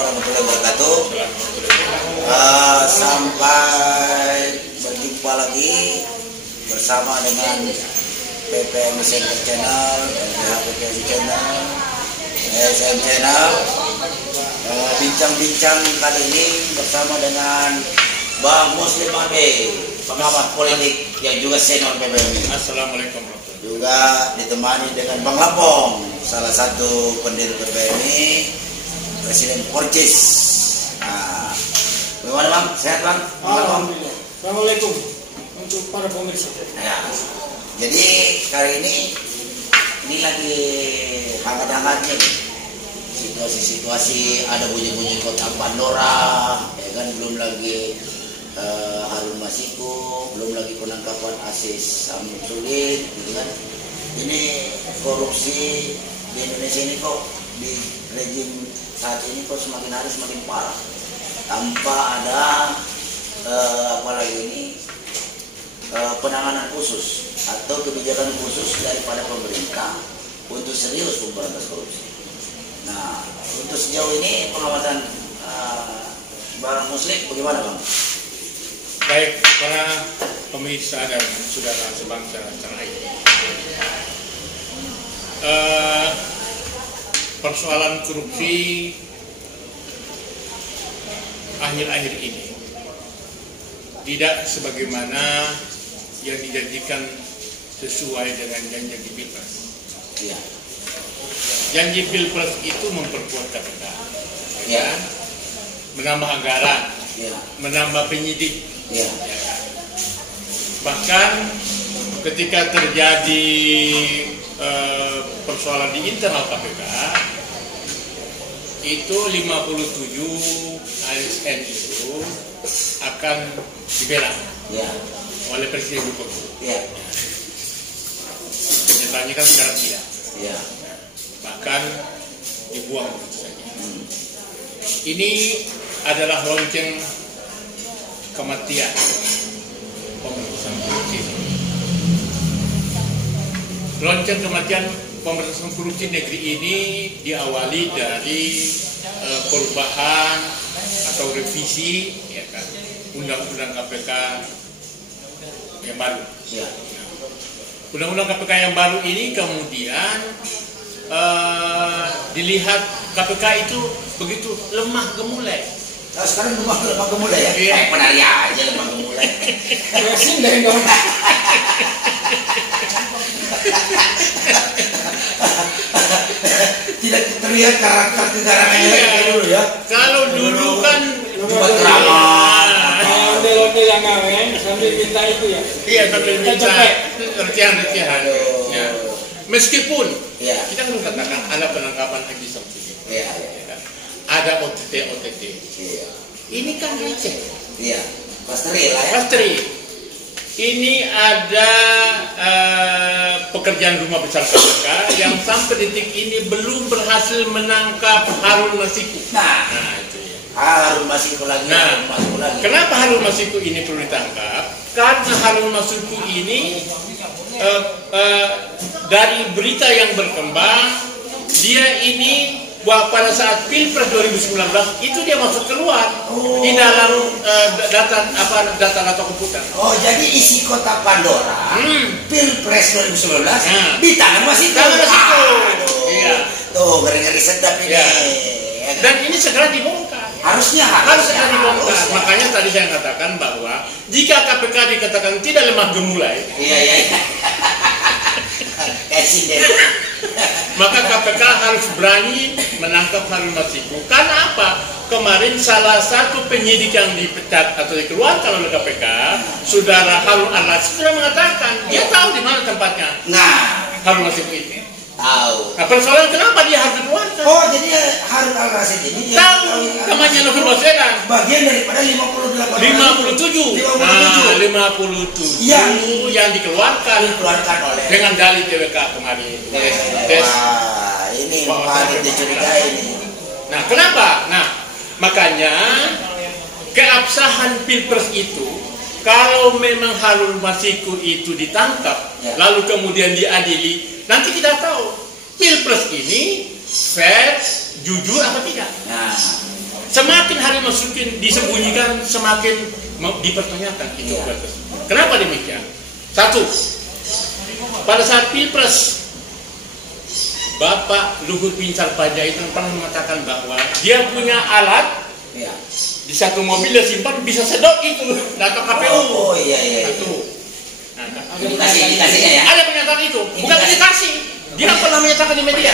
warahmatullahi wabarakatuh. Sampai berjumpa lagi bersama dengan PPM Center Channel, PPM Channel, SM Channel. Bincang-bincang kali ini bersama dengan Bang Muslim Ade, pengamat politik yang juga senior PPM. Assalamualaikum. Juga ditemani dengan Bang Lapong, salah satu pendiri PPMI, Presiden Porcis. Nah, bagaimana Bang? Sehat Bang? Alhamdulillah. Assalamualaikum untuk para pemirsa. Ya. Jadi kali ini lagi hangat-hangatnya nih. Situasi ada bunyi-bunyi kota Pandora, ya kan, belum lagi Harun Masiku, belum lagi penangkapan Aziz Samsudin, gitu kan. Ini korupsi di Indonesia ini kok di rejim saat ini kok semakin hari semakin parah, tanpa ada apalagi ini penanganan khusus atau kebijakan khusus daripada pemerintah untuk serius memberantas korupsi. Nah, untuk sejauh ini pengamatan Bang Muslim bagaimana Bang? Baik, para pemirsa dan saudara sebangsa tanah air. Persoalan korupsi akhir-akhir ini tidak sebagaimana yang dijanjikan sesuai dengan janji Pilpres. Ya. Janji Pilpres itu memperkuat KPK, Ya. menambah anggaran, Ya. menambah penyidik. Ya. Bahkan ketika terjadi persoalan di internal KPK, itu 57 ASN itu akan dibela Ya. oleh Presiden Jokowi. Ya. Kenyataannya kan sekarang tidak. Ya. Bahkan dibuang begitu saja. Ini adalah lonceng kematian pemberantasan korupsi. Lonceng kematian pemberantasan korupsi negeri ini diawali dari perubahan atau revisi, ya kan, undang-undang KPK yang baru. Ya. Undang-undang KPK yang baru ini kemudian dilihat KPK itu begitu lemah gemulai. Nah, sekarang lemah gemulai ya? Iya. Penari aja lemah gemulai. Resin dari dong. Tidak terlihat karakter kegarangannya lagi kayak dulu ya. Kalau dulu kan Buat drama. Ondel-ondel yang ngamen sambil minta itu ya. iya sambil minta Cepet. recehan-recehan. Ya. Meskipun Ya. kita kan katakan ada penangkapan Haji Samsudin, Iya. ya kan? Ada OTT. Iya. Ini kan receh. Iya. Pasti lah ya. Pasti. Ini ada pekerjaan rumah besar KPK yang sampai detik ini belum berhasil menangkap Harun Masiku. Nah, Itu ya. Harun Masiku lagi. Nah, Harun Masiku lagi. kenapa Harun Masiku ini perlu ditangkap? Karena Harun Masiku ini dari berita yang berkembang, dia ini pada saat Pilpres 2019 itu dia masuk keluar di dalam data komputer. Oh, jadi isi kota Pandora Pilpres 2019 di tangan Masiku. Tangan Masiku. Iya. Tuh, ngeri-ngeri sedap ini. Iya. Ya kan? Dan ini segera dibongkar. harus segera dibongkar. Makanya tadi saya katakan bahwa jika KPK dikatakan tidak lemah gemulai, Iya. Presiden. maka KPK harus berani menangkap Harun Masiku. Karena apa? Kemarin salah satu penyidik yang dipecat atau dikeluarkan oleh KPK, saudara Harun Al-Rashid sudah mengatakan dia tahu di mana tempatnya Nah, Harun Masiku ini. tahu. Nah, persoalan kenapa dia harus dikeluarkan? Oh, jadi Harun Al-Rashid ini dia Tahu namanya Novel Baswedan. bagian daripada 58 57. 57. Nah, 57 yang dikeluarkan dikeluarkan oleh dengan dalih TWK kemarin. Tes. Wah, ini patut dicurigai ini. Nah, kenapa? Nah, makanya keabsahan Pilpres itu, kalau memang Harun Masiku itu ditangkap, Ya. lalu kemudian diadili, nanti kita tahu Pilpres ini fair, jujur apa tidak. Nah, Semakin hari masukin disembunyikan, semakin dipertanyakan itu. Kenapa demikian? Satu, pada saat Pilpres, Bapak Luhut Binsar Panjaitan pernah mengatakan bahwa dia punya alat di satu mobil dia simpan bisa sedot itu data KPU. Oh iya. Itu. Indikasinya ya. Ada pernyataan itu, bukan indikasi. Dia pernah menyatakan di media.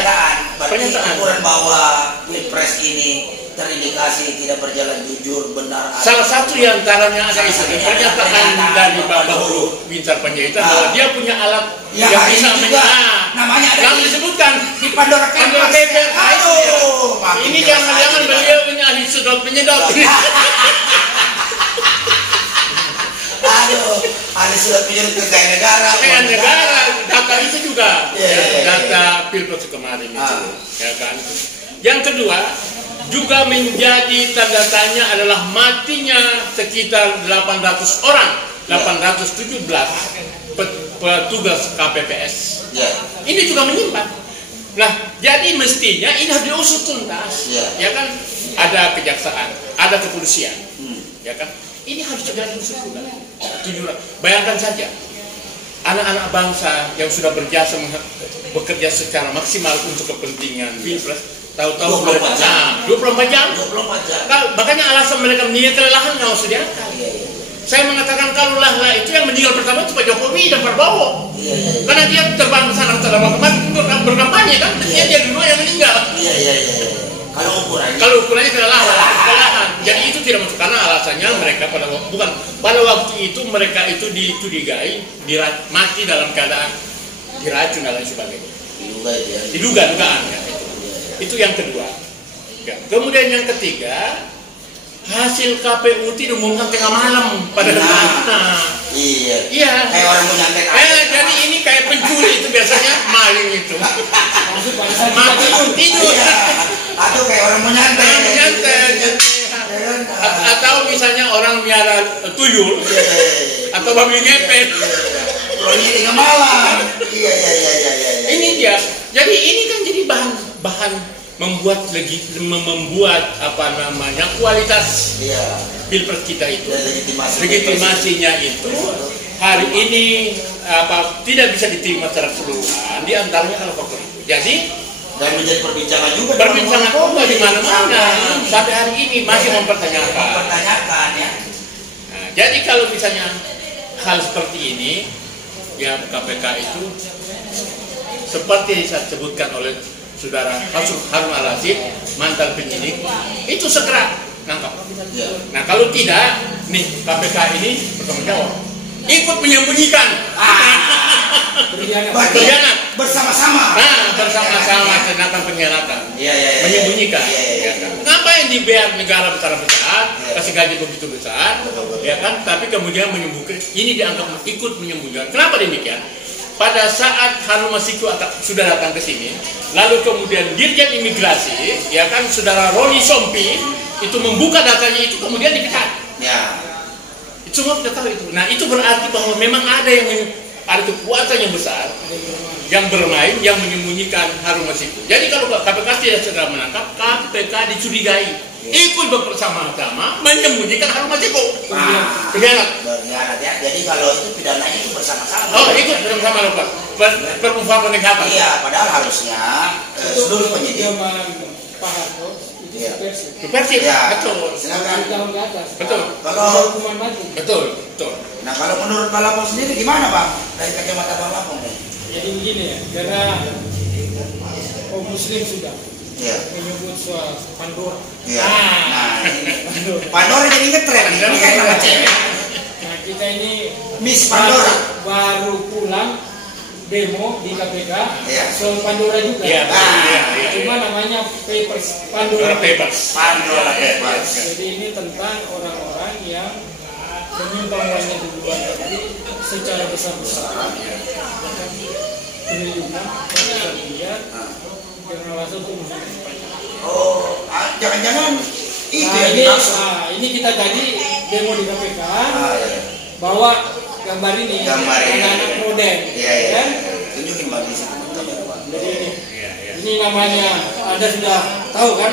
Pernyataan. Ukuran bahwa Pilpres ini terindikasi tidak berjalan jujur, benar. Salah satu yang antaranya ada itu pernyataan dari Bapak Luhut Binsar Panjaitan bahwa dia punya alat yang bisa namanya ada yang disebutkan di Pandora Paper. Aduh, ini jangan-jangan beliau ini ahli sedot penyedot. Aduh, ahli sedot penyedot kekayaan negara. Kekayaan negara, data itu juga, data Pilpres kemarin itu, ya kan. Yang kedua, juga menjadi tanda tanya adalah matinya sekitar 800 orang, 817 petugas KPPS. Ini juga menyimpang. Nah, jadi mestinya ini harus diusut tuntas, ya kan? Ada kejaksaan, ada kepolisian, ya kan? Ini harus segera diusut tuntas. Bayangkan saja, anak-anak bangsa yang sudah berjasa bekerja secara maksimal untuk kepentingan Pilpres. Tahu-tahu 24 jam. 24 jam. Makanya alasan mereka meninggal kelelahan nggak usah diangkat. Saya mengatakan kalau lah itu yang meninggal pertama itu Pak Jokowi dan Prabowo. Karena dia terbang ke sana terbang kemari berkampanye kan, dia dulu yang meninggal. Kalau ukurannya kelelahan. Jadi itu tidak masuk karena alasannya mereka pada waktu itu mereka itu dicurigai mati dalam keadaan diracun dan lain sebagainya. Diduga-dugaan ya. Itu yang kedua. Kemudian yang ketiga, hasil KPU diumumkan tengah malam pada Iya. Kayak orang menyantet. Jadi ini kayak pencuri itu biasanya maling itu. Mati tidur. Aduh kayak orang menyantet. Atau misalnya orang miara tuyul atau babi ngepet. Ini tengah malam. Iya. Ini dia. Jadi ini kan jadi bahan membuat kualitas Pilpres kita itu, legitimasinya itu hari ini tidak bisa diterima secara keseluruhan. Di antaranya kalau faktor itu. Jadi dan menjadi perbincangan juga di mana-mana sampai hari ini masih mempertanyakan ya. Nah, jadi kalau misalnya hal seperti ini, ya KPK itu seperti yang saya sebutkan oleh Saudara Harun Al-Rashid, mantan penyidik, itu segera nangkap. Nah kalau tidak, nih KPK ini bertanggung jawab, ikut menyembunyikan, berkhianat bersama-sama. Bersama-sama tindakan pengkhianatan, menyembunyikan. Kenapa yang dibayar negara besar-besar, kasih gaji begitu besar, ya kan? Tapi kemudian menyembunyikan, ini dianggap ikut menyembunyikan. Kenapa demikian? Pada saat Harun Masiku sudah datang ke sini, lalu kemudian Dirjen Imigrasi, ya kan, Saudara Roni Sompi itu membuka datanya itu kemudian dipecat. Itu semua kita tahu itu. Nah itu berarti bahwa memang ada kekuatan yang besar yang bermain, yang menyembunyikan Harun Masiku. Jadi kalau KPK tidak segera menangkap, KPK dicurigai ikut bersama-sama menyembunyikan Harun Masiku. Berkhianat ya. Jadi kalau itu pidana itu bersama-sama. Ikut bersama-sama Pak. Permukaan peningkatan. Iya, padahal harusnya seluruh penyidik. Pak Harto itu subversif. Betul. Silakan tahun ke atas. Betul. Kalau hukuman mati. Betul. Nah kalau menurut Pak Lapong sendiri gimana Pak dari kacamata Pak Lapong? Jadi begini ya, karena Muslim sudah menyebut soal Pandora. Pandora jadi ngetren. Ini kan nama cewek. Nah kita ini Miss Pandora baru pulang demo di KPK soal Pandora juga. Cuma namanya Pandora Papers. Jadi ini tentang orang-orang yang menyumbang uangnya di luar negeri secara besar-besaran, triliunan, ratusan miliar dengan alasan untuk menghindari pajak. Jangan-jangan itu yang dimaksud. Ini kita tadi demo di KPK bawa gambar ini, anak-anak modern, kan? Tunjukin bagi Jadi ini namanya Anda sudah tahu kan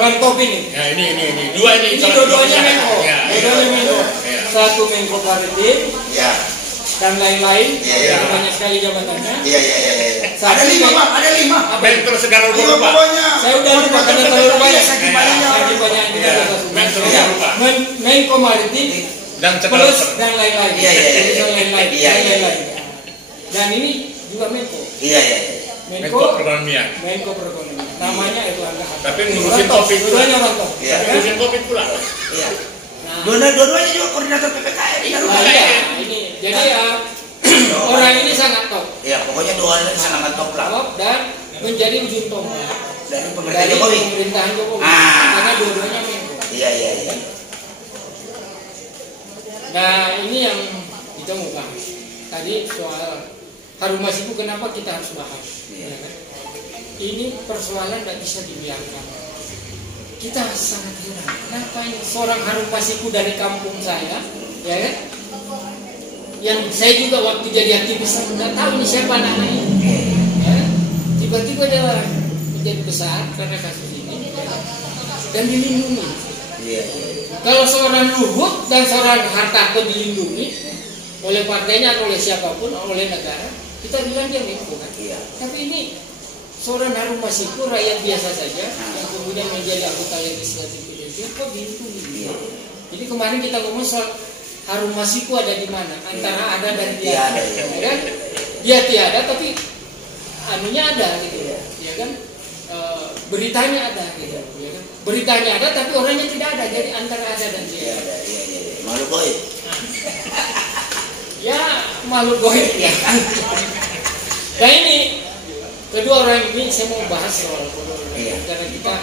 orang top ini. Ya ini dua ini. Ini dua-duanya Menko. Dua-duanya Menko. Satu Menko Maritim. Ya. Dan lain-lain. Yang banyak sekali jabatannya. Iya. Ada 5 Pak, ada 5. Menteri Segala Rupa. Saya udah lupa karena terlalu banyak. Saking banyak. Menko Maritim dan plus dan lain-lain. Iya. Dan ini juga Menko. Iya. Menko Perekonomian. Menko Perekonomian. Namanya Erlangga. Tapi ngurusin Covid pula. Ngurusin Covid pula. Iya. Dua-duanya juga koordinator PPKN. Iya, ini. Jadi orang ini sangat top. Ya, pokoknya dua-duanya sangat top lah. Top dan menjadi ujung tombak dari pemerintahan Jokowi. Karena dua-duanya Menko. Iya. Nah, ini yang kita mau bahas. Tadi soal Harun Masiku, kenapa kita harus bahas? Ya kan? Ini persoalan tidak bisa dibiarkan. Kita sangat heran, kenapa ini seorang Harun Masiku dari kampung saya, ya kan? Yang saya juga waktu jadi aktivis nggak tahu nih siapa namanya. Ya, tiba-tiba dia menjadi besar karena kasus ini, ya, dan dilindungi. Kalau seorang Luhut dan seorang Hartarto dilindungi oleh partainya atau oleh siapapun, oleh negara, kita bilang dia Menko kan? Tapi ini seorang Harun Masiku, rakyat biasa saja, yang kemudian menjadi anggota legislatif Indonesia, kok dilindungi? Jadi kemarin kita ngomong soal Harun Masiku ada di mana? Antara ada dan tiada. Ya kan? Dia tiada, tapi anunya ada, gitu ya kan? Beritanya ada, gitu ya kan? Beritanya ada, tapi orangnya tidak ada. Jadi antara ada dan tiada. Malu boy. Ya, malu goib ya. Nah ini kedua orang ini saya mau bahas soal karena kita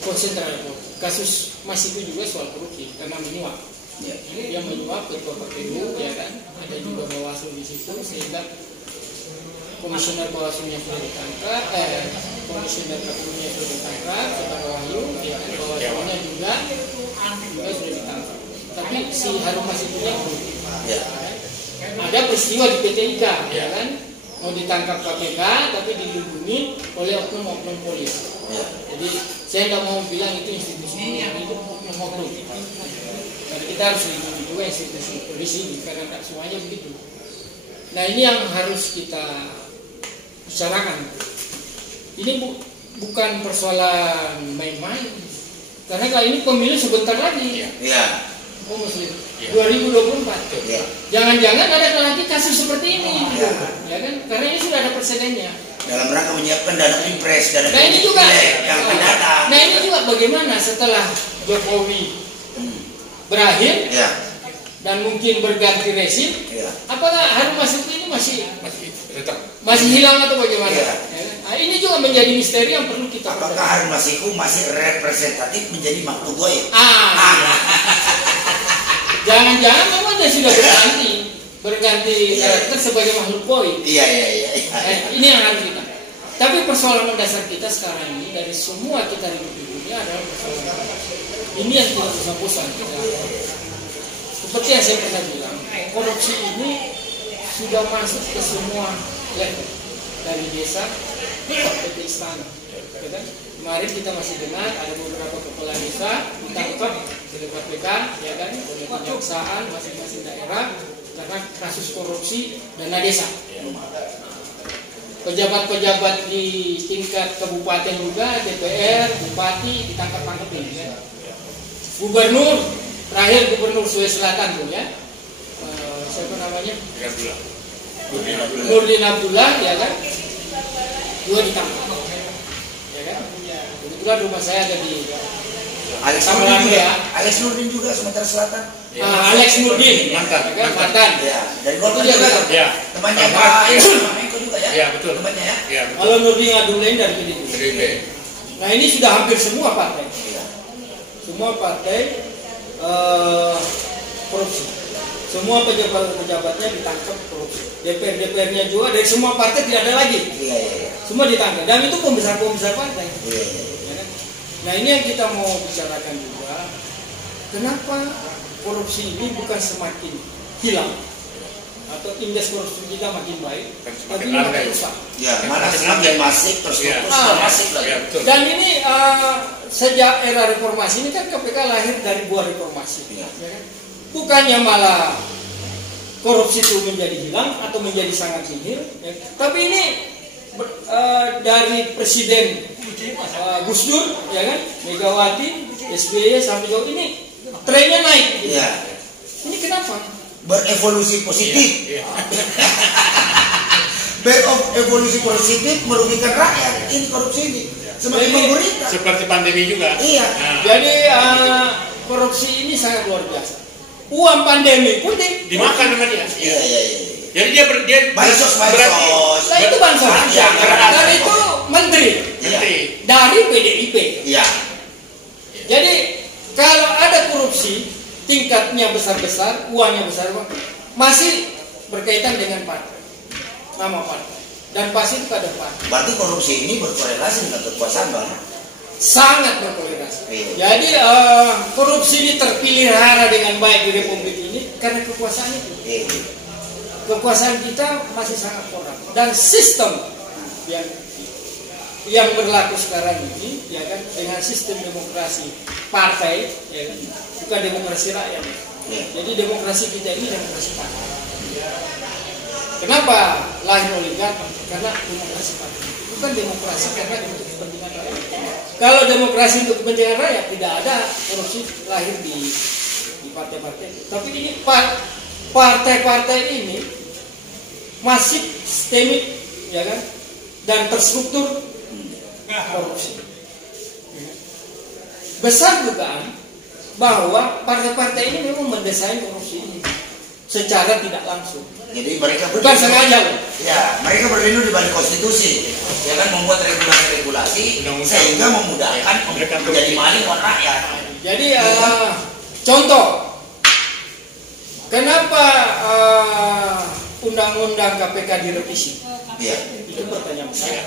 konsentrasi kasus Masiku juga soal korupsi karena menyuap. Dia menyuap ketua KPU, ya kan? Ada juga Bawaslu di situ sehingga komisioner Bawaslunya sudah ditangkap, komisioner KPU-nya sudah ditangkap, Saudara Wahyu, ya kan? Bawaslunya juga sudah ditangkap. Tapi si Harun Masikunya belum. Ada peristiwa di PT IKA, ya kan? Mau ditangkap KPK, tapi dilindungi oleh oknum-oknum polisi. Jadi saya nggak mau bilang itu institusi itu oknum-oknum. Jadi kita harus lindungi juga institusi polisi karena tak semuanya begitu. Nah ini yang harus kita bicarakan. Ini bukan persoalan main-main. Karena kali ini pemilu sebentar lagi. Oh Muslim. 2024. Jangan-jangan ada lagi kasus seperti ini. Ya kan? Karena ini sudah ada presidennya. Dalam rangka menyiapkan dana impres, dana ini juga yang akan datang. Nah ini juga bagaimana setelah Jokowi berakhir dan mungkin berganti rezim, apakah Harun Masiku ini masih hilang atau bagaimana? Nah, ini juga menjadi misteri yang perlu kita. Apakah Harun Masiku masih representatif menjadi makhluk goib? Jangan-jangan memang dia sudah berganti karakter sebagai makhluk goib. Ini yang harus kita. Tapi persoalan mendasar kita sekarang ini dari semua kita ribut di dunia adalah persoalan ini yang tidak bisa bosan. Seperti yang saya pernah bilang, korupsi ini sudah masuk ke semua level, dari desa sampai ke istana. Kemarin kita masih dengar ada beberapa kepala desa ditangkap oleh KPK, ya kan, oleh kejaksaan masing-masing daerah karena kasus korupsi dana desa. Pejabat-pejabat di tingkat kabupaten juga, DPR, bupati ditangkap-tangkapin. Ya. Gubernur, terakhir Gubernur Sulawesi Selatan tuh ya, siapa namanya? Nurdin Abdullah, ya kan, juga ditangkap. Ya kan? Kebetulan rumah saya ada di Alex Nurdin juga Sumatera Selatan. Alex Nurdin, mantan. Dari Golkar juga. Temannya Pak Menko juga ya. Iya betul. Temannya ya. Kalau Nurdin Abdullah dari PDIP. Nah ini sudah hampir semua partai. Semua partai korupsi. Semua pejabat-pejabatnya ditangkap korupsi. DPR-nya juga dari semua partai tidak ada lagi. Semua ditangkap. Dan itu pembesar-pembesar partai. Nah ini yang kita mau bicarakan juga. Kenapa korupsi ini bukan semakin hilang, atau indeks korupsi kita makin baik, tapi makin makin rusak. Ya, mana semakin masif terstruktur masif lagi. Dan ini sejak era reformasi ini kan KPK lahir dari buah reformasi. Ya kan? Bukannya malah korupsi itu menjadi hilang atau menjadi sangat nihil, ya. Tapi ini dari Presiden Gus Dur, ya kan, Megawati, SBY sampai jauh ini trennya naik. Gitu. Ya. Ini kenapa? Berevolusi positif. Berevolusi positif merugikan rakyat. Ini korupsi ini semakin menggurita. Seperti pandemi juga. Iya. Nah. Jadi korupsi ini sangat luar biasa. Uang pandemi pun dimakan sama dia. Iya. Jadi dia bansos. Nah itu bansos. Ya, dan itu menteri. Dari PDIP. Iya. Jadi kalau ada korupsi tingkatnya besar-besar, uangnya besar, masih berkaitan dengan partai, nama partai, dan pasti itu ada partai. Berarti korupsi ini berkorelasi dengan kekuasaan, Bang? Sangat berkorelasi. Jadi korupsi ini terpelihara dengan baik di Republik ini karena kekuasaan itu. Kekuasaan kita masih sangat korup dan sistem yang berlaku sekarang ini, ya kan, dengan sistem demokrasi partai, ya kan, bukan demokrasi rakyat. Jadi demokrasi kita ini demokrasi partai. Kenapa lahir oligark? Karena demokrasi partai. Bukan demokrasi karena untuk kepentingan rakyat. Kalau demokrasi untuk kepentingan rakyat, tidak ada korupsi lahir di partai-partai. Tapi ini partai-partai ini masih sistemik, ya kan, dan terstruktur korupsi. Besar dugaan bahwa partai-partai ini memang mendesain korupsi ini secara tidak langsung. Jadi mereka bukan sengaja. Ya, mereka berlindung di balik konstitusi, ya kan, membuat regulasi-regulasi sehingga memudahkan menjadi maling orang rakyat. Jadi contoh, kenapa undang-undang KPK direvisi? Iya. Itu pertanyaan saya.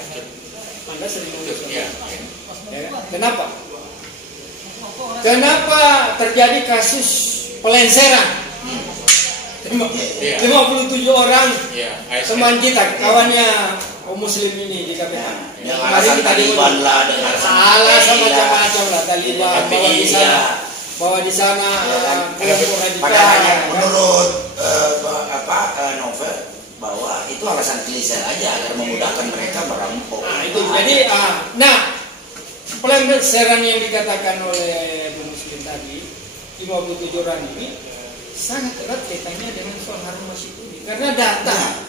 Anda sering menulis. Ya. Kenapa? Kenapa terjadi kasus pelenseran? 57 orang teman kita, kawannya Muslim ini di KPK. Yang alasan Taliban lah, dengan salah macam-macam lah, Taliban bahwa di sana kelompok radikal. Padahal menurut novel bahwa itu alasan klise aja agar memudahkan mereka merampok. Itu jadi pelenseran yang dikatakan oleh Bu Muslim tadi 57 orang ini sangat erat kaitannya dengan soal Harun Masiku ini karena data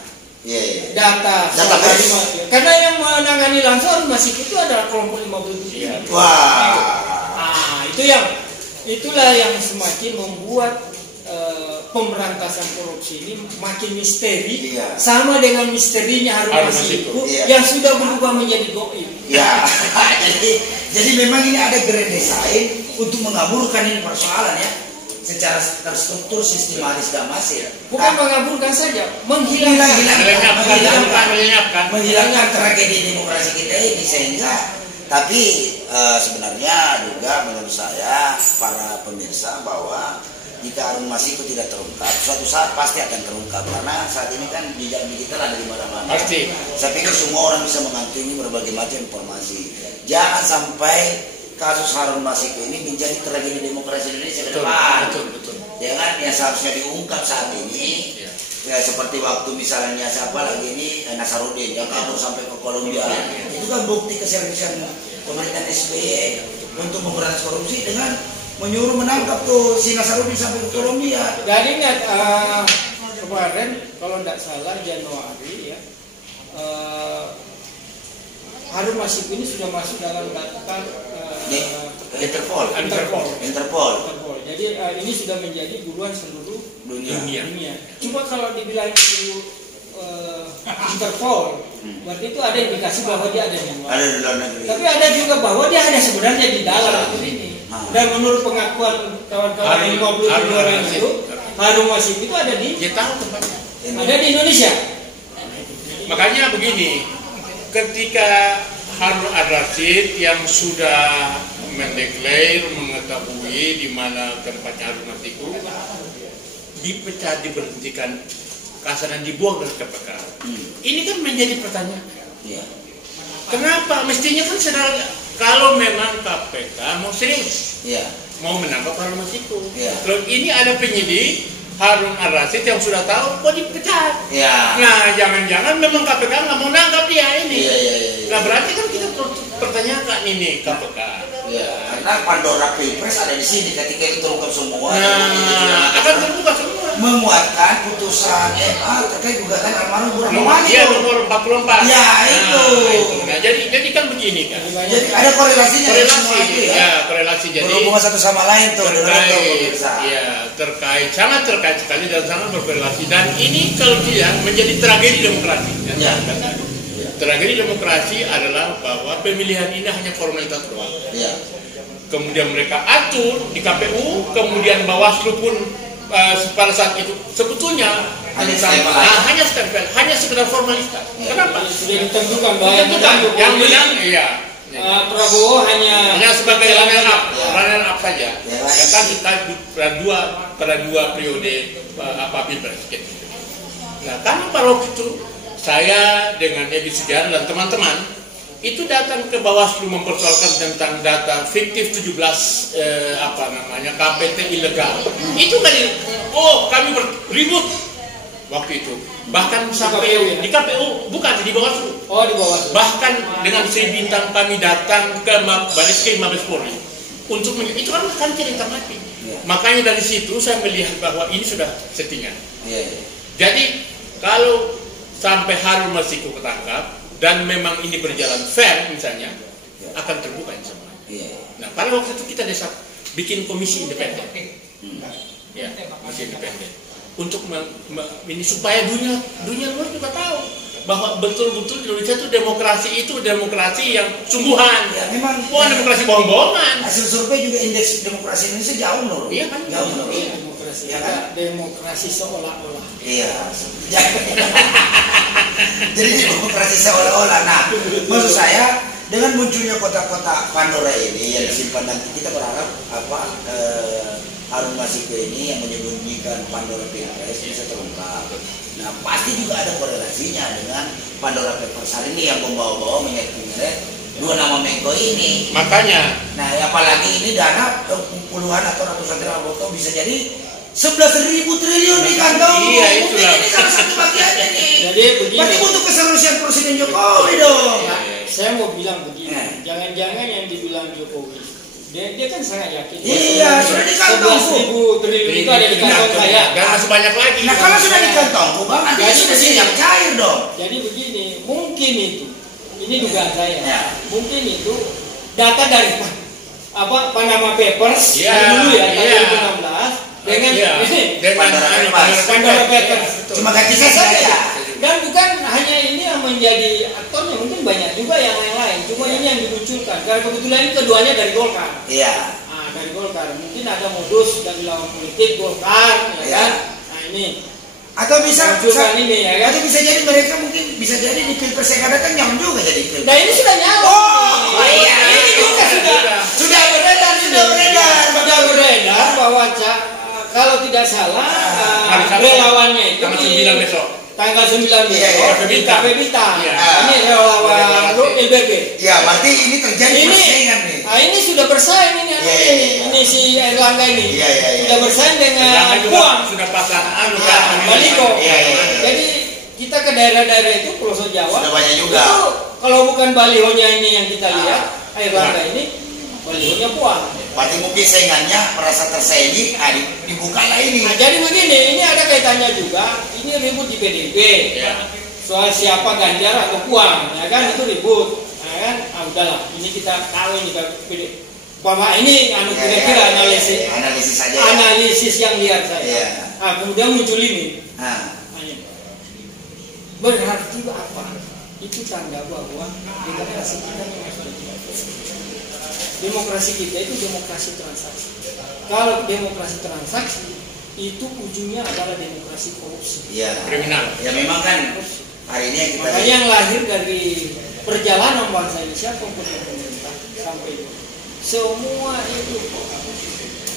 karena yang menangani langsung Harun Masiku itu adalah kelompok 57 ini. Itulah yang semakin membuat pemberantasan korupsi ini makin misteri, sama dengan misterinya Harun Masiku yang sudah berubah menjadi goib. Ya, jadi memang ini ada grand design untuk mengaburkan ini persoalan ya, secara terstruktur, sistematis dan masif. Bukan mengaburkan saja, menghilangkan tragedi demokrasi kita ini sehingga. Tapi sebenarnya juga menurut saya para pemirsa bahwa jika Harun Masiku tidak terungkap, suatu saat pasti akan terungkap karena saat ini kan jejak digital ada di mana-mana. Pasti. Saya pikir semua orang bisa mengantongi berbagai macam informasi. Jangan sampai kasus Harun Masiku ini menjadi tragedi demokrasi Indonesia ke depan. Betul. Jangan yang seharusnya diungkap saat ini. Ya seperti waktu misalnya siapa lagi ini Nasaruddin yang kabur sampai ke Kolombia. Itu kan bukti keseriusan pemerintahan SBY untuk memberantas korupsi dengan menyuruh menangkap tuh si Nasaruddin sampai ke Kolombia. Dan ingat kemarin kalau tidak salah Januari ya, Harun Masiku ini sudah masuk dalam daftar Interpol. Jadi ini sudah menjadi buruan seluruh dunia. Cuma kalau dibilang itu Interpol, berarti itu ada indikasi bahwa dia ada di luar negeri. Tapi ada juga bahwa dia ada sebenarnya di dalam negeri ini. Dan menurut pengakuan kawan-kawan 57 orang itu, Harun Masiku itu ada di tempatnya. Ada di Indonesia. Makanya begini, ketika Harun Ar-Rasyid yang sudah mendeklar mengetahui di mana tempatnya Harun Masiku dipecat, diberhentikan Kasar dan dibuang dari KPK. Ini kan menjadi pertanyaan. Kenapa? Mestinya kan kalau memang KPK mau serius, mau menangkap Harun Masiku. Kalau ini ada penyidik Harun Ar-Rasyid yang sudah tahu kok dipecat. Nah, jangan-jangan memang KPK nggak mau nangkap dia ini. Nah, berarti kan kita pertanyakan ini KPK. Karena Pandora Pilpres ada di sini ketika itu terungkap semua. Akan terbuka semua. Menguatkan putusan MA terkait gugatan almarhum Bu Rahmawati. Iya, nomor 44. Ya, itu. Nah, jadi kan begini kan. Jadi ada korelasinya. Korelasi jadi berhubungan satu sama lain tuh. Terkait, sangat terkait sekali dan sangat berkorelasi. Dan ini kalau tidak menjadi tragedi demokrasi. Tragedi demokrasi adalah bahwa pemilihan ini hanya formalitas doang. Kemudian mereka atur di KPU, kemudian Bawaslu pun pada saat itu sebetulnya hanya stempel, hanya sekedar formalitas. Kenapa? Sudah ditentukan bahwa yang menang, Prabowo hanya sebagai runner up saja. Ya kan kita pada dua periode Pilpres. Nah, karena pada waktu itu saya dengan Edi Sugiarto dan teman-teman itu datang ke Bawaslu mempersoalkan tentang data fiktif 17 KPT ilegal. Itu kami berribut waktu itu. Bahkan sampai di KPU, bukan di Bawaslu. Di Bawaslu. Bahkan dengan Sri Bintang kami datang ke Bareskrim Mabes Polri untuk itu kan cerita mati. Makanya dari situ saya melihat bahwa ini sudah settingan. Jadi kalau sampai Harun Masiku ketangkap dan memang ini berjalan fair misalnya, akan terbuka ini semua. Nah, pada waktu itu kita bikin komisi independen, komisi independen untuk ini supaya dunia luar juga tahu bahwa betul-betul Indonesia itu demokrasi yang sungguhan. Memang bukan demokrasi bohong-bohongan. Hasil survei juga indeks demokrasi Indonesia jauh loh. Iya kan? Jauh loh. Demokrasi seolah-olah. Jadi demokrasi seolah-olah. Nah, maksud saya dengan munculnya kotak-kotak Pandora ini yang disimpan nanti, kita berharap Harun Masiku ini yang menyembunyikan Pandora Pilpres bisa terungkap. Nah, pasti juga ada korelasinya dengan Pandora Papers hari ini yang membawa-bawa menyeret dua nama Menko ini. Makanya. Nah, apalagi ini dana puluhan atau ratusan triliun botol bisa jadi 11.000 triliun di kantong. Iya, itulah. Ini salah satu bagiannya nih. Jadi begini. Berarti butuh keseriusan Presiden Jokowi dong. Saya mau bilang begini. Jangan-jangan yang dibilang Jokowi, dia kan sangat yakin. Iya, sudah di kantong. 11.000 triliun itu ada di kantong saya. Dan masih banyak lagi. Nah, kalau sudah di kantong, Bang, nanti sudah siap cair dong. Jadi begini, mungkin itu. Ini dugaan saya. Mungkin itu data dari Panama Papers dulu ya, tahun 2016. Dengan Pandora Papers. Cuma ganti saja. Dan bukan hanya ini yang menjadi aktornya, mungkin banyak juga yang lain. Cuma ini yang dimunculkan. Karena kebetulan ini keduanya dari Golkar. Dari Golkar. Mungkin ada modus dari lawan politik Golkar, kan? Nah ini. Atau bisa ini ya kan? Atau bisa jadi mereka mungkin bisa jadi di Pilpres yang ada kan nyam juga jadi Pilpres. Nah ini sudah nyala. Ini juga sudah beredar bahwa kalau tidak salah relawannya itu tanggal 9 besok. Tanggal 9 besok di KP Bintang. Ini relawan LBP. Ya, berarti ini terjadi persaingan nih. Ini sudah bersaing ini. Ini si Erlangga ini. Sudah bersaing dengan Puan. Sudah pasang Baliko. Jadi kita ke daerah-daerah itu pelosok Jawa. Sudah banyak juga. Itu kalau bukan balihonya ini yang kita lihat, Erlangga ini balihonya Puan. Berarti mungkin saingannya merasa tersaingi, dibukalah ini. Nah, jadi begini, ini ada kaitannya juga. Ini ribut di PDIP. Soal siapa Ganjar atau Puan, ya kan itu ribut. Nah, kan, udahlah. Ini kita tahu ini PDIP. Bahwa ini kira-kira analisis saja. Analisis yang lihat saya. Kemudian muncul ini. Berarti apa? Itu tanda bahwa demokrasi kita memang sudah demokrasi kita itu demokrasi transaksi. Kalau demokrasi transaksi itu ujungnya adalah demokrasi korupsi. Kriminal. Ya memang kan hari ini yang kita yang lahir dari perjalanan bangsa ini siapapun yang pemerintah sampai itu semua itu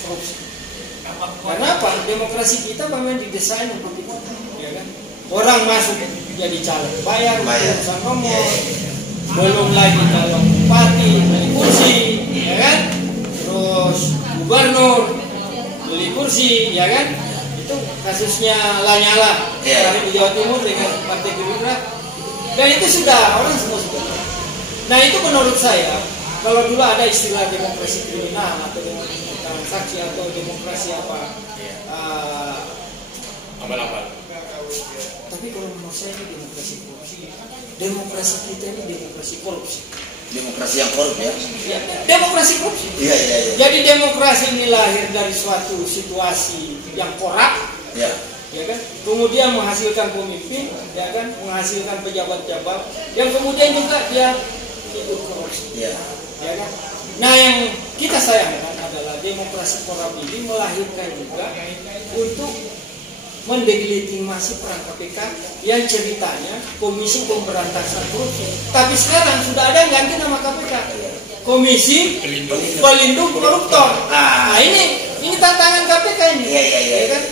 korupsi. Karena apa? Demokrasi kita memang didesain untuk itu, ya kan? orang masuk jadi caleg bayar urusan nomor, belum lagi kalau bupati beli kursi, ya kan, terus gubernur beli kursi, ya kan, itu kasusnya Lanyala dari di Jawa Timur dengan Partai Gerindra, dan itu sudah orang semua sudah. Nah itu menurut saya, kalau dulu ada istilah demokrasi kriminal atau demokrasi transaksi atau demokrasi apa, abal-abal. tapi kalau menurut saya ini demokrasi korupsi. Demokrasi kita ini demokrasi korupsi. Demokrasi yang korup ya? Ya, demokrasi korupsi. Iya. Jadi demokrasi ini lahir dari suatu situasi yang korup, ya kan? Kemudian menghasilkan pemimpin, ya kan? Menghasilkan pejabat-pejabat, yang kemudian juga dia ikut korupsi. ya Kan? Nah, yang kita sayangkan adalah demokrasi korup ini melahirkan juga untuk mendelegitimasi peran KPK yang ceritanya Komisi Pemberantasan Korupsi. Tapi sekarang sudah ada yang ganti nama KPK, Komisi Pelindung Koruptor. Nah, ini tantangan KPK ini. Iya. Kan?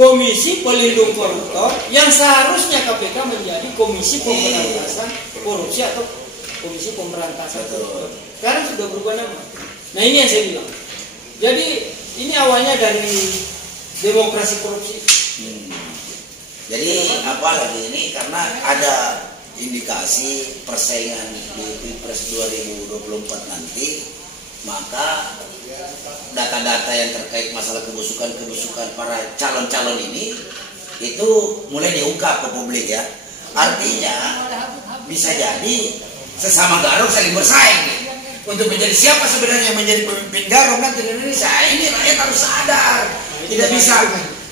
Komisi Pelindung Koruptor yang seharusnya KPK menjadi Komisi Pemberantasan Korupsi atau Komisi Pemberantasan Koruptor. Sekarang sudah berubah nama. Nah, ini yang saya bilang. Jadi ini awalnya dari demokrasi korupsi. Jadi apalagi ini karena ada indikasi persaingan di Pilpres 2024 nanti, maka data-data yang terkait masalah kebusukan para calon-calon ini itu mulai diungkap ke publik ya. Artinya bisa jadi sesama Garong saling bersaing untuk menjadi siapa sebenarnya yang menjadi pemimpin Garong nanti di Indonesia. Ini rakyat harus sadar.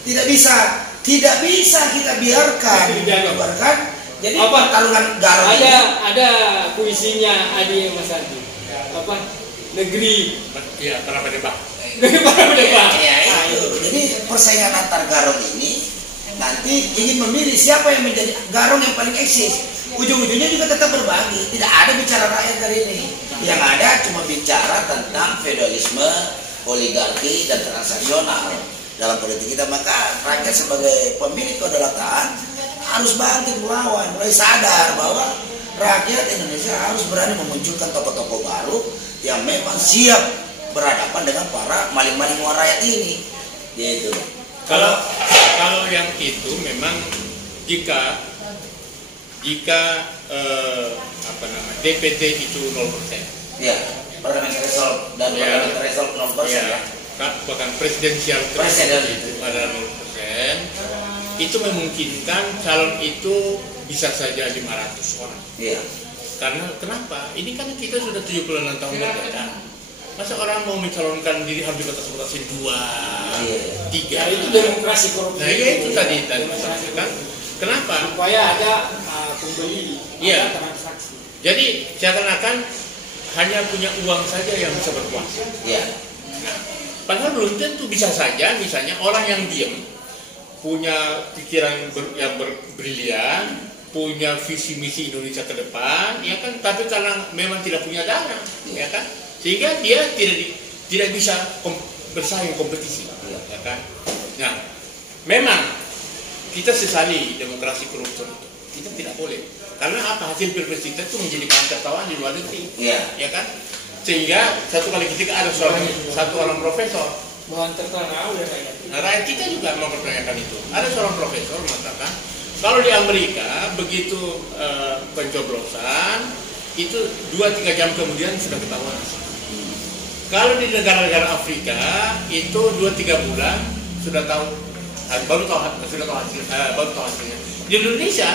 Tidak bisa kita biarkan. Jadi pertarungan Garong ada puisinya Adi Mas Adi. Negeri para penebak. Jadi persaingan antar Garong ini nanti ingin memilih siapa yang menjadi Garong yang paling eksis. Ujung-ujungnya juga tetap berbagi. Tidak ada bicara rakyat kali ini. Yang ada cuma bicara tentang feudalisme, oligarki dan transaksional dalam politik kita. Maka rakyat sebagai pemilik kedaulatan harus bangkit melawan, mulai sadar bahwa rakyat Indonesia harus berani memunculkan tokoh-tokoh baru yang memang siap berhadapan dengan para maling-maling uang rakyat ini. Gitu. Kalau yang itu memang jika DPT itu 0%. Ya, parliamentary threshold dan parliamentary threshold 0% ya. Bahkan presidensial threshold itu pada 0%, itu memungkinkan calon itu bisa saja 500 orang. Iya. Karena kenapa? Ini kan kita sudah 76 tahun merdeka. Masa orang mau mencalonkan diri harus dibatasi 2, 3? Ya, itu demokrasi korupsi. Nah, itu tadi maksudnya kan. Kenapa? Supaya ada pembeli, ada transaksi. Jadi seakan-akan hanya punya uang saja yang bisa berkuasa. Iya. Nah, padahal belum tentu, bisa saja misalnya orang yang diam, punya pikiran yang brilian, punya visi misi Indonesia ke depan, ya kan? Tapi karena memang tidak punya dana, ya kan? Sehingga dia tidak bisa bersaing kompetisi, ya kan? Nah, memang kita sesali demokrasi koruptor itu. Kita tidak boleh. Karena apa? Hasil pilpres kita itu menjadi bahan tertawaan di luar negeri, ya kan? Sehingga satu kali ketika ada satu orang profesor, bahan tertawaan oleh rakyat. Nah, rakyat kita juga mempertanyakan itu. Ada seorang profesor mengatakan, kalau di Amerika begitu pencoblosan itu 2-3 jam kemudian sudah ketahuan. Kalau di negara-negara Afrika itu 2-3 bulan sudah tahu, baru tahu hasilnya. Di Indonesia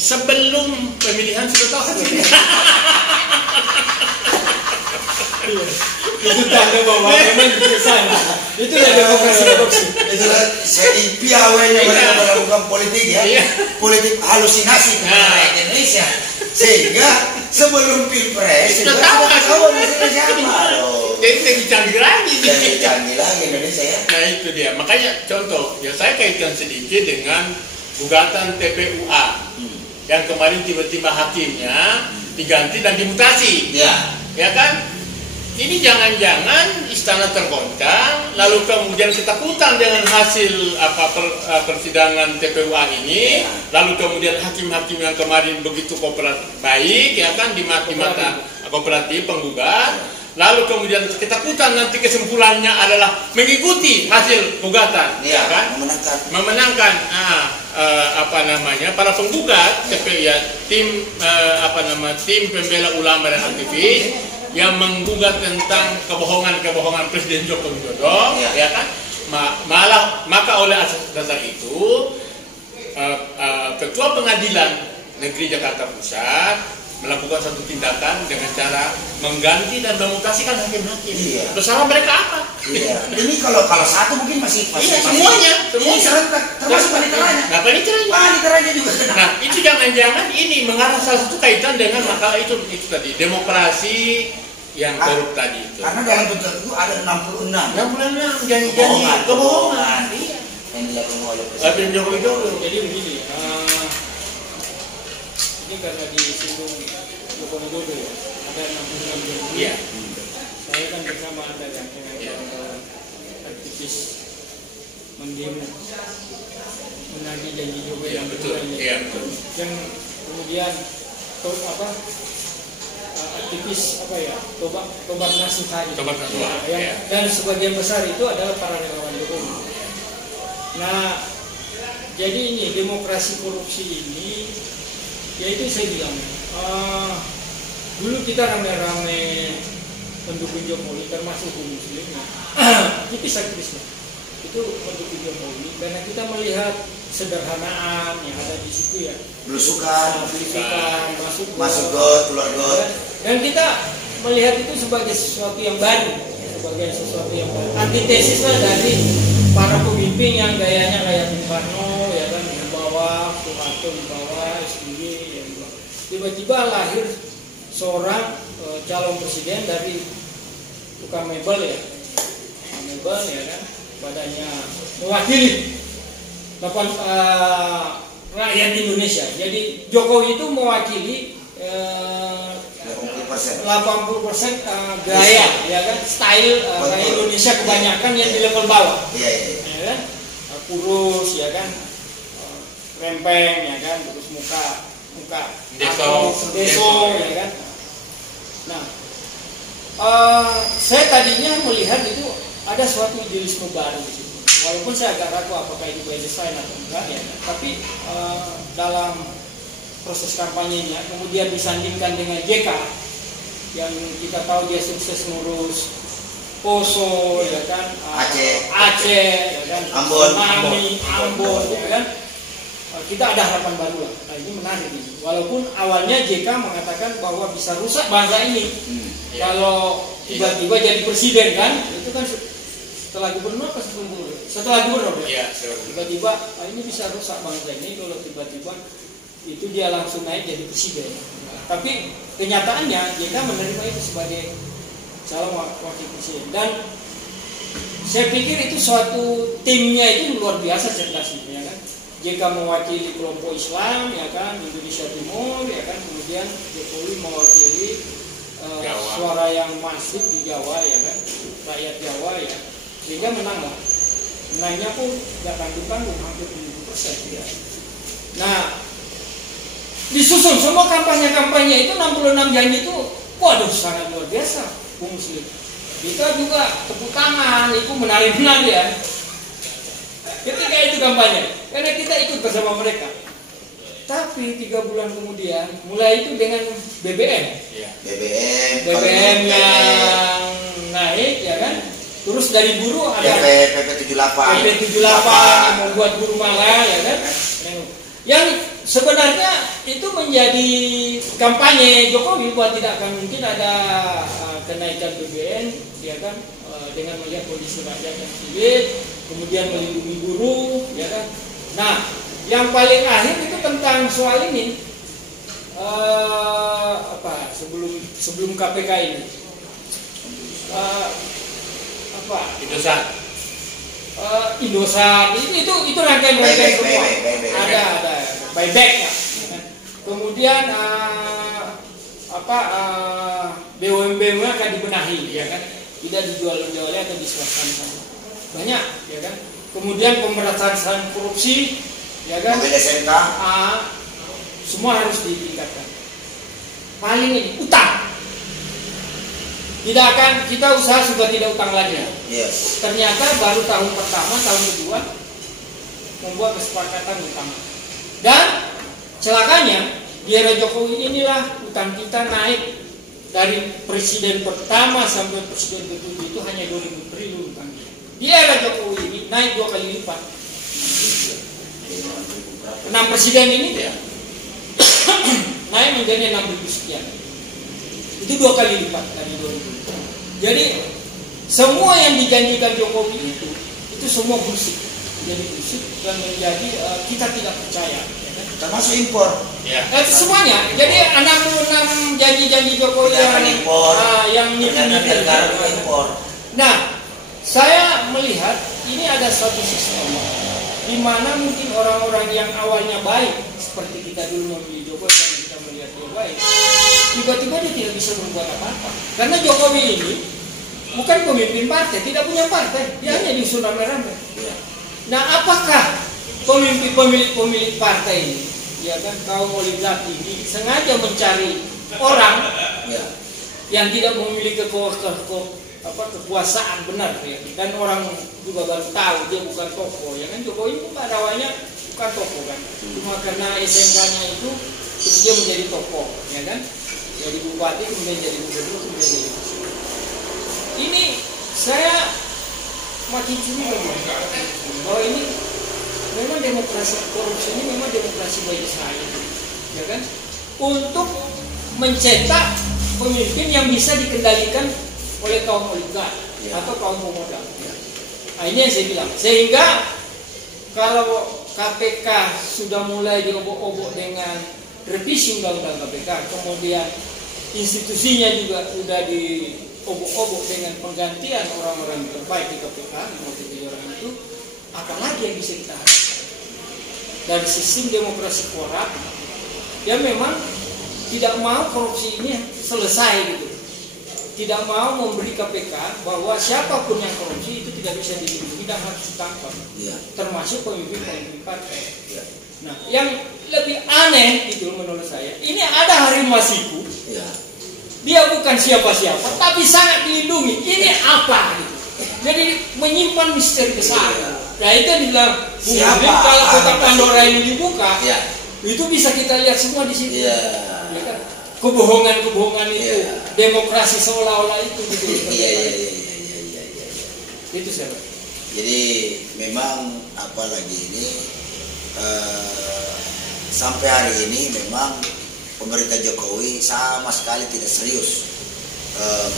sebelum pemilihan sudah tahu hasilnya. Itu tanda bahwa memang di sana. Itu demokrasi korupsi. Itulah piawainya mereka melakukan politik ya. Politik halusinasi rakyat Indonesia. Sehingga sebelum pilpres sudah tahu hasilnya siapa. Jadi lebih canggih lagi. Lebih canggih lagi Indonesia ya. Nah itu dia. Makanya contoh, ya saya kaitkan sedikit dengan gugatan TPUA yang kemarin tiba-tiba hakimnya diganti dan dimutasi. Ya kan? ini jangan-jangan istana tergoncang, lalu kemudian ketakutan dengan hasil persidangan TPUA ini, lalu kemudian hakim-hakim yang kemarin begitu kooperatif baik, ya kan, di mata kooperatif penggugat, lalu kemudian ketakutan nanti kesimpulannya adalah mengikuti hasil gugatan, ya kan, memenangkan para penggugat, ya, tim tim pembela ulama dan aktivis yang menggugat tentang kebohongan Presiden Joko Widodo, ya kan, maka oleh dasar itu Ketua Pengadilan Negeri Jakarta Pusat melakukan satu tindakan dengan cara mengganti dan memutasikan hakim-hakim. Bersama mereka apa? Ini kalau satu mungkin masih semuanya. Ini termasuk paniteranya. Nah, paniteranya juga. Nah, itu jangan-jangan ini mengarah salah satu kaitan dengan masalah itu tadi, demokrasi yang korup tadi itu. Karena dalam bentuk itu ada 66 janji-janji kebohongan. Iya. Yang dilakukan oleh Presiden Joko Widodo. Jadi begini, ini karena disinggung Joko Widodo ya, ada 66 janji. Iya. Saya kan bersama Anda ya, dengan aktivis mendemo menagih janji Jokowi yang betul. Iya, betul. Yang kemudian aktivis tobat nasuha dan sebagian besar itu adalah para relawan Jokowi. Nah, jadi ini demokrasi korupsi ini, yaitu saya bilang dulu kita rame-rame mendukung Jokowi, termasuk Muslim, aktivis itu mendukung Jokowi karena kita melihat sederhanaan yang ada di situ ya, belusukan, masuk got, keluar got, dan kita melihat itu sebagai sesuatu yang baru, antitesis lah dari para pemimpin yang gayanya kayak Bung Karno, ya kan, di bawah Soeharto, di bawah SBY, ya, tiba-tiba lahir seorang calon presiden dari tukang mebel ya kan, badannya mewakili rakyat Indonesia. Jadi Jokowi itu mewakili 80% gaya, ya kan, style gaya Indonesia kebanyakan yang di level bawah, ya kan, kurus, ya kan, rempeng, ya kan, terus muka deso, ya kan. Nah, saya tadinya melihat itu ada suatu idealisme baru di situ. Walaupun saya agak ragu apakah itu by design atau enggak ya, tapi dalam proses kampanyenya kemudian disandingkan dengan JK yang kita tahu dia sukses ngurus Poso, ya kan, Aceh, ya kan, Ambon, ya kan. Kita ada harapan baru lah. Nah, ini menarik ini. Walaupun awalnya JK mengatakan bahwa bisa rusak bangsa ini kalau tiba-tiba jadi presiden kan, itu kan setelah gubernur apa sebelum gubernur? Setelah gubernur ya. Tiba-tiba ini bisa rusak bangsa ini kalau tiba-tiba itu dia langsung naik jadi presiden. Nah, tapi kenyataannya JK menerima itu sebagai calon wakil presiden, dan saya pikir itu suatu timnya itu luar biasa cerdasnya, ya kan. JK mewakili kelompok Islam, ya kan, Indonesia Timur, ya kan, kemudian Jokowi mewakili suara yang masif di Jawa, ya kan, rakyat Jawa, ya, sehingga menang lah. Menangnya pun nggak tanggung-tanggung, hampir 70%, ya. Nah, disusun semua kampanye itu 66 janji itu, waduh, sangat luar biasa, Bung Muslim. Kita juga tepuk tangan, itu menari-menari ya. Ketika itu kampanye, karena kita ikut bersama mereka. Tapi 3 bulan kemudian, mulai itu dengan BBM yang naik, ya kan. Terus dari buruh ada PP 78 yang membuat buruh malah, ya kan. Yang sebenarnya itu menjadi kampanye Jokowi bahwa tidak akan mungkin ada kenaikan BBM, ya kan, dengan melihat kondisi rakyat yang sulit, kemudian melindungi buruh, ya kan. Nah, yang paling akhir itu tentang soal ini, sebelum KPK ini, Indosat itu rangkaian semua, ada buyback ya. Kemudian BUMN akan dibenahi, ya kan? Tidak dijual-jual atau diswaskan. Banyak, ya kan? Kemudian pemberantasan korupsi, ya kan? SMK. Semua harus ditingkatkan. Paling ini utang. Tidak akan kita usaha sudah tidak utang lagi. Yes. Ternyata baru tahun pertama, tahun kedua membuat kesepakatan utang. Dan celakanya di era Jokowi inilah utang kita naik dari presiden pertama sampai presiden ke-7 itu hanya 2.000 triliun utang. Di era Jokowi ini naik 2 kali lipat. 6 presiden ini naik menjadi 6.000 sekian. Itu 2 kali lipat dari 2000. Jadi semua yang dijanjikan Jokowi itu semua bullshit. Jadi bullshit dan menjadi kita tidak percaya. Termasuk impor. Ya. Semuanya. Jadi 66 janji-janji Jokowi yang nipu-nipu. Nah, saya melihat ini ada suatu sistem di mana mungkin orang-orang yang awalnya baik seperti kita dulu memilih Jokowi karena kita melihat dia baik, tiba-tiba dia tidak bisa berbuat apa-apa. Karena Jokowi ini bukan pemimpin partai, tidak punya partai, dia hanya diusul rame-rame. Nah, apakah pemilik partai ini, ya kan, kaum oligarki ini sengaja mencari orang yang tidak memiliki kekuasaan benar, ya, dan orang juga baru tahu dia bukan tokoh, ya kan? Jokowi itu pada awalnya bukan tokoh kan, cuma karena SMK-nya itu dia menjadi tokoh, ya kan? Jadi bupati, kemudian jadi gubernur, kemudian jadi presiden. Ini saya makin curiga bahwa ini memang demokrasi korupsi ini memang demokrasi bagi saya, ya kan? Untuk mencetak pemimpin yang bisa dikendalikan oleh kaum oligark atau kaum pemodal. Nah, ini yang saya bilang. Sehingga kalau KPK sudah mulai diobok-obok dengan revisi undang-undang KPK, kemudian institusinya juga sudah diobok-obok dengan penggantian orang-orang terbaik di KPK, 57 orang itu, apalagi yang bisa kita harapkan dari sistem demokrasi korup yang memang tidak mau korupsi ini selesai gitu. Tidak mau memberi KPK bahwa siapapun yang korupsi itu tidak bisa dilindungi dan harus ditangkap, termasuk pemimpin-pemimpin partai. Nah, yang lebih aneh itu menurut saya, ini ada Harun Masiku, dia bukan siapa-siapa, tapi sangat dilindungi. Ini apa? Gitu. Jadi menyimpan misteri besar. Nah, itu dibilang kalau kotak Pandora ini dibuka, itu bisa kita lihat semua di sini. Ya kan? Kebohongan-kebohongan itu, demokrasi seolah-olah itu gitu. Itu siapa? Jadi memang apalagi ini sampai hari ini memang pemerintah Jokowi sama sekali tidak serius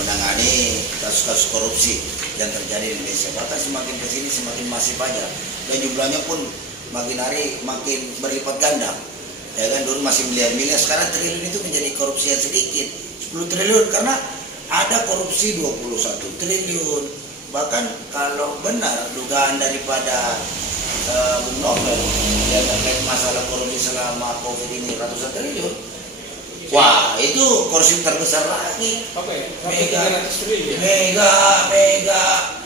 menangani kasus-kasus korupsi yang terjadi di Indonesia. Bahkan semakin kesini semakin masif aja, dan jumlahnya pun makin hari makin berlipat ganda. Ya kan, dulu masih miliar-miliar, sekarang triliun itu menjadi korupsi yang sedikit, 10 triliun, karena ada korupsi 21 triliun. Bahkan kalau benar dugaan daripada Bung Novel yang terkait masalah korupsi selama COVID ini ratusan triliun, wah itu korupsi terbesar lagi. Apa ya?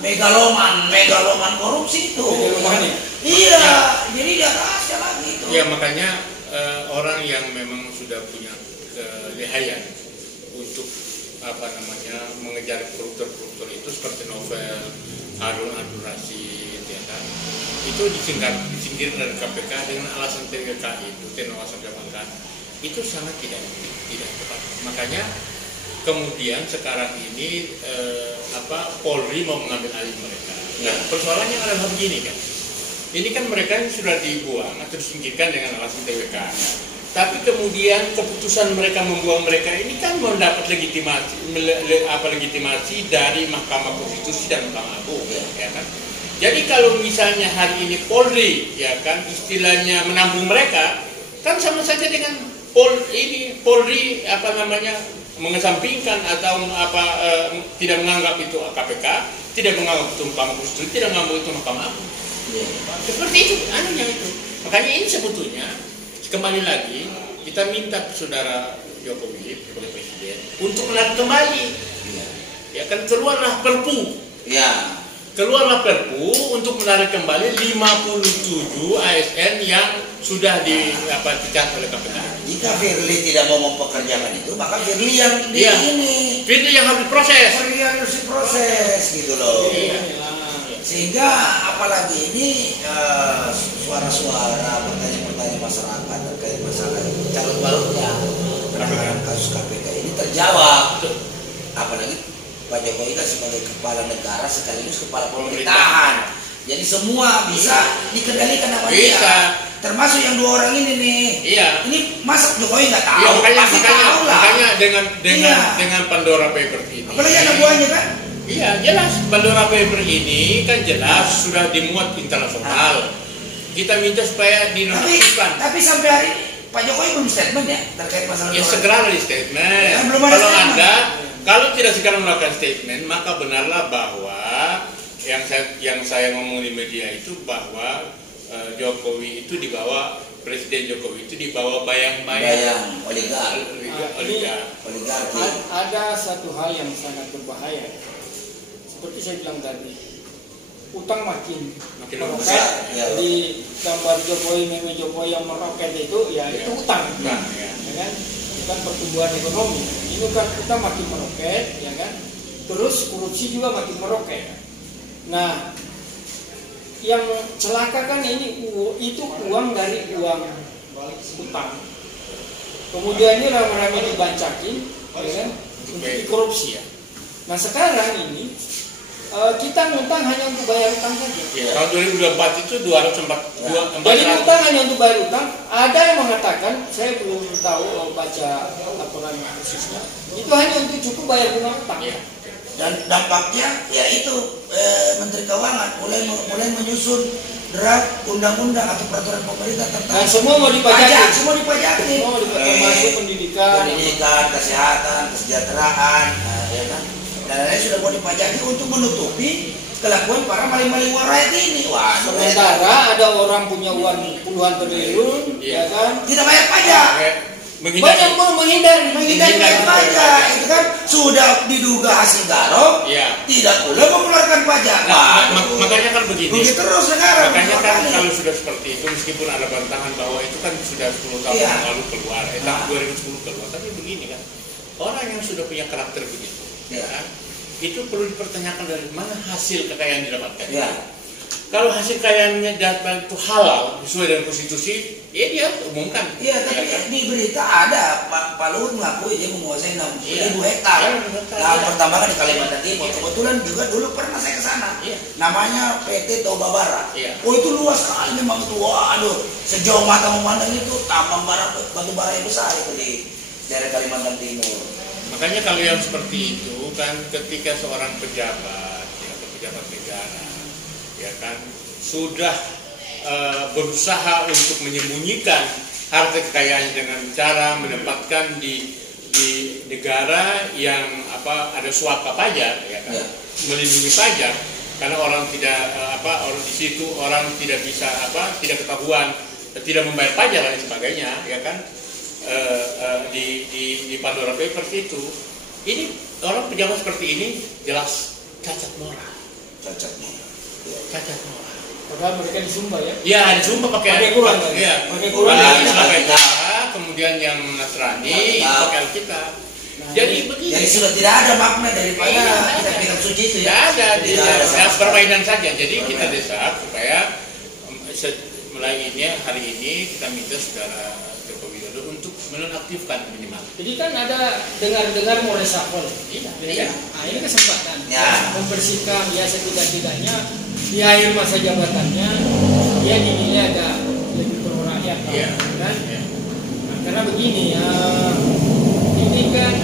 Megaloman korupsi itu. Iya, jadi dia rahasia lagi itu. Ya makanya orang yang memang sudah punya kelihayan untuk mengejar koruptor itu seperti Novel, Harun Rasyid, ya kan? Itu disingkir dari KPK dengan alasan TWK itu, tenaga jabatan, itu sangat tidak tepat. Makanya kemudian sekarang ini Polri mau mengambil alih mereka. Nah, persoalannya adalah begini kan. Ini kan mereka yang sudah dibuang atau disingkirkan dengan alasan TWK. Tapi kemudian keputusan mereka membuang mereka ini kan mendapat legitimasi dari Mahkamah Konstitusi dan Mahkamah Agung, ya kan. Jadi kalau misalnya hari ini Polri, ya kan, istilahnya menambung mereka, kan sama saja dengan Polri mengesampingkan atau tidak menganggap itu KPK, tidak menganggap itu Mahkamah Konstitusi, tidak menganggap itu Mahkamah Agung. Seperti itu anunya itu. Makanya ini sebetulnya kembali lagi kita minta saudara Jokowi sebagai presiden untuk menarik kembali. Iya. Ya kan keluarlah Perpu. Ya. Keluarlah Perpu untuk menarik kembali 57 ASN yang sudah dipecat oleh KPK. Jika Firly tidak mau mempekerjakan itu, maka Firly yang ini. Firly yang harus diproses. Firly yang harus diproses gitu loh. Iya. Sehingga apalagi ini suara-suara pertanyaan-pertanyaan masyarakat terkait masalah calon baloknya penanganan kasus KPK ini terjawab. Apalagi Pak Jokowi kan sebagai kepala negara sekaligus kepala pemerintahan. Jadi semua bisa dikendalikan sama dia. Termasuk yang 2 orang ini nih. Iya. Ini masa Jokowi nggak tahu? Iya, pasti tahu lah. Makanya dengan Pandora Papers ini. Apalagi anak buahnya kan? Iya, jelas Pandora Papers ini kan jelas sudah dimuat internasional. Kita minta supaya dinonaktifkan. Tapi sampai hari ini Pak Jokowi belum statement ya terkait masalah. Ya segera di statement. Belum ada Kalau tidak segera melakukan statement, maka benarlah bahwa yang saya ngomong di media itu bahwa Jokowi itu dibawa, Presiden Jokowi itu dibawa bayang-bayang oligarki. Ada satu hal yang sangat berbahaya. Seperti saya bilang tadi, utang makin meroket. Jadi gambar Jokowi, meme Jokowi yang meroket itu, ya itu utang. Ya kan? Bukan pertumbuhan ekonomi. Ini kan kita makin meroket, ya kan? Terus korupsi juga makin meroket. Nah, yang celaka kan ini itu uang dari uang utang. Kemudian ini rame-rame dibancakin, ya kan? Untuk dikorupsi ya. Nah sekarang ini kita ngutang hanya untuk bayar utang saja. Ya, tahun 2024 itu 204. Jadi utang hanya untuk bayar utang. Ada yang mengatakan, saya belum tahu baca laporan khususnya, itu hanya untuk cukup bayar bunga utang. Ya. Dan dampaknya ya itu Menteri Keuangan mulai menyusun draft undang-undang atau peraturan pemerintah tentang semua mau dipajaki. Semua dipajaki. Termasuk pendidikan, kesehatan, kesejahteraan, ya kan. Dan lain sudah mau dipajaki untuk menutupi kelakuan para maling-maling uang rakyat ini. Wah, sementara ada orang punya uang puluhan triliun, ya kan? Tidak bayar pajak. Banyak mau menghindari bayar pajak. Itu kan sudah diduga hasil garap, tidak pula mengeluarkan pajak. Makanya kan begini. Begitu terus sekarang. Makanya kan kalau sudah seperti itu, meskipun ada bantahan bahwa itu kan sudah 10 tahun yang lalu keluar, tahun 2010 keluar. Tapi begini kan, orang yang sudah punya karakter begitu, itu perlu dipertanyakan dari mana hasil kekayaan didapatkan. Kalau hasil kekayaannya dapat itu halal sesuai dengan konstitusi, ya dia umumkan. Iya, tapi di berita ada Pak Luhut mengakui dia menguasai 60.000 hektar. Nah, pertama kan di Kalimantan Timur. Kebetulan juga dulu pernah saya ke sana. Namanya PT Toba Bara. Oh itu luas sekali memang itu. Waduh, sejauh mata memandang itu tambang batu bara yang besar itu di daerah Kalimantan Timur. Makanya kalau yang seperti itu kan ketika seorang pejabat atau pejabat negara ya kan sudah berusaha untuk menyembunyikan harta kekayaannya dengan cara menempatkan di negara yang ada suaka pajak ya kan, melindungi pajak karena orang tidak orang di situ orang tidak bisa tidak ketahuan, tidak membayar pajak dan sebagainya ya kan. Di Pandora Papers itu ini orang pejabat seperti ini jelas cacat moral. Padahal mereka di Sumba ya? Iya di Sumba pakai Quran. Kemudian yang Nasrani pakai Alkitab. Jadi begini. Jadi sudah tidak ada makna daripada kita pegang suci itu ya. Tidak ada. Permainan saja. Jadi kita desak supaya mulai hari ini kita minta saudara Joko Widodo untuk menonaktifkan minimal. Jadi kan ada dengar mau reshuffle. Iya. Nah ini kesempatan. Membersihkan ya setidak-tidaknya di akhir masa jabatannya dia dinilai agak lebih pro rakyat kan? Nah, karena begini ini kan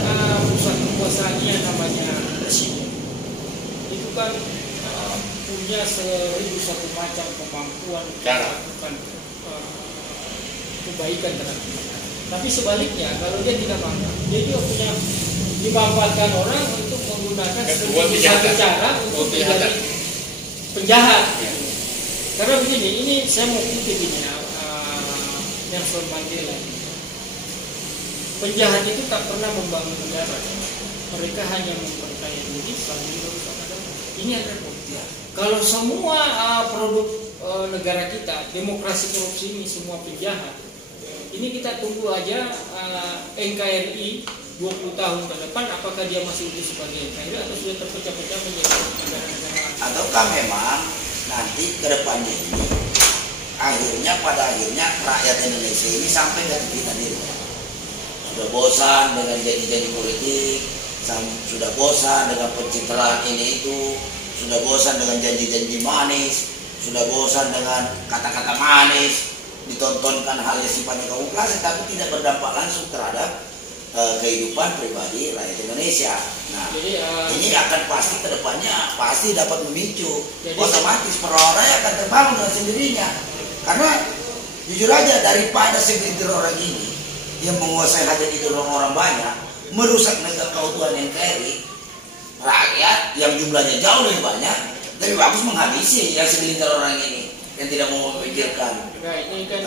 pusat kekuasaannya namanya presiden itu kan punya 1001 macam kemampuan melakukan kebaikan terhadap kita. Tapi sebaliknya kalau dia tidak mampu, dia juga punya dimanfaatkan orang untuk menggunakan satu cara untuk menjadi penjahat. Karena begini, ini saya mau kutip ini Nelson Mandela. penjahat itu tak pernah membangun negara. Mereka hanya memperkaya diri sambil merusak agama. Ini yang repot. Kalau semua produk negara kita, demokrasi korupsi ini semua penjahat, ini kita tunggu aja NKRI 20 tahun ke depan, apakah dia masih utuh sebagai NKRI atau sudah terpecah-pecah menjadi negara-negara? Ataukah memang nanti ke depannya ini pada akhirnya rakyat Indonesia ini sampai ke titik tadi sudah bosan dengan janji-janji politik, sudah bosan dengan pencitraan ini itu, sudah bosan dengan janji-janji manis, sudah bosan dengan kata-kata manis, ditontonkan hal yang sifatnya kamuflase tapi tidak berdampak langsung terhadap kehidupan pribadi rakyat Indonesia. Nah, ini akan pasti kedepannya pasti dapat memicu, otomatis perorangan akan terbangun dengan sendirinya. Karena jujur aja, daripada segelintir orang ini yang menguasai hajat hidup orang banyak, merusak negara keutuhan NKRI, rakyat yang jumlahnya jauh lebih banyak, lebih bagus menghabisi yang segelintir orang ini yang tidak mau memikirkan. Nah, ini kan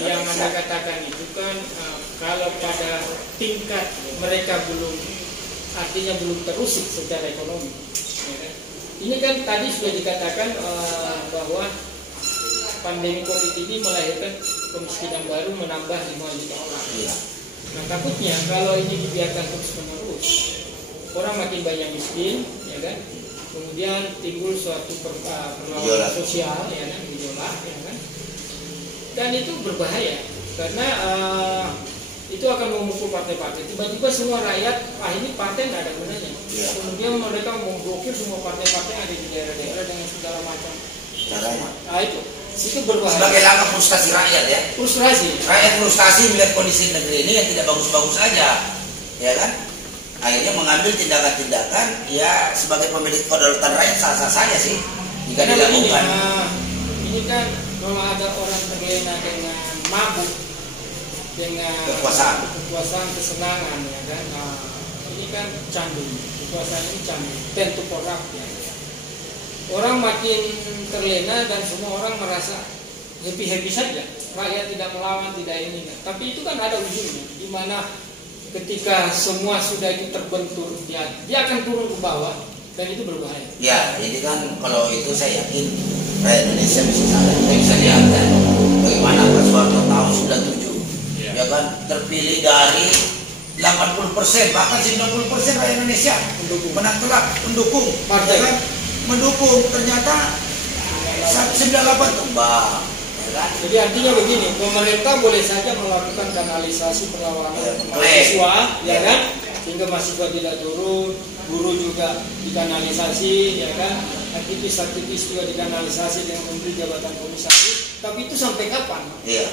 yang Anda katakan itu kan kalau pada tingkat mereka artinya belum terusik secara ekonomi. Ini kan tadi sudah dikatakan bahwa pandemi COVID ini melahirkan kemiskinan baru, menambah 5 juta orang. Nah, takutnya kalau ini dibiarkan terus menerus, orang makin banyak miskin, ya kan? Kemudian timbul suatu perlawanan sosial, ya kan, gejolak, ya kan? Dan itu berbahaya karena itu akan memukul partai-partai. Tiba-tiba semua rakyat, ini partai nggak ada gunanya. Kemudian mereka memblokir semua partai-partai yang ada di daerah-daerah dengan segala macam caranya. Nah, itu berbahaya. Sebagai langkah frustasi rakyat, ya. Frustrasi. Rakyat frustasi melihat kondisi negeri ini yang tidak bagus-bagus aja, ya kan? Akhirnya mengambil tindakan-tindakan, ya sebagai pemilik kedaulatan rakyat sah-sah saja sih jika dilakukan. Ini kan kalau ada orang terlena dengan mabuk, dengan kekuasaan kesenangan, ya kan? Nah, ini kan candu, kekuasaan ini candu, tentu korup, ya. Orang makin terlena dan semua orang merasa happy-happy saja, rakyat tidak melawan, tidak ini. Tapi itu kan ada ujungnya, di mana ketika semua sudah itu terbentur, dia akan turun ke bawah dan itu berbahaya. Ya, jadi kan kalau itu saya yakin rakyat Indonesia bisa diangkat. Bagaimana Pak Soeharto tahun 97, ya kan, terpilih dari 80%, bahkan 90% rakyat Indonesia menang telak mendukung partai, kan? Mendukung, ternyata 98 tumbang. Jadi artinya begini, pemerintah boleh saja melakukan kanalisasi perlawanan mahasiswa, ya kan, sehingga mahasiswa tidak turun, guru juga dikanalisasi, ya kan, aktivis-aktivis juga dikanalisasi dengan memberi jabatan komisaris. Tapi itu sampai kapan? Iya.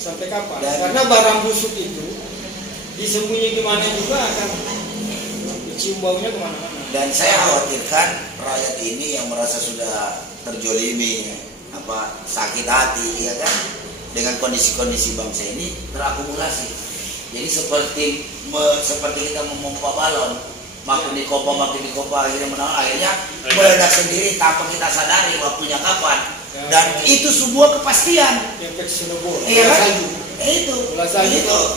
Sampai kapan? Karena barang busuk itu disembunyi di mana juga akan dicium baunya kemana-mana. Dan saya khawatirkan rakyat ini yang merasa sudah terjolimi, sakit hati, ya kan, dengan kondisi-kondisi bangsa ini terakumulasi. Jadi seperti kita memompa balon, makin dikopa akhirnya akhirnya meledak sendiri tanpa kita sadari waktunya kapan. Dan itu sebuah kepastian. Iya kan? Itu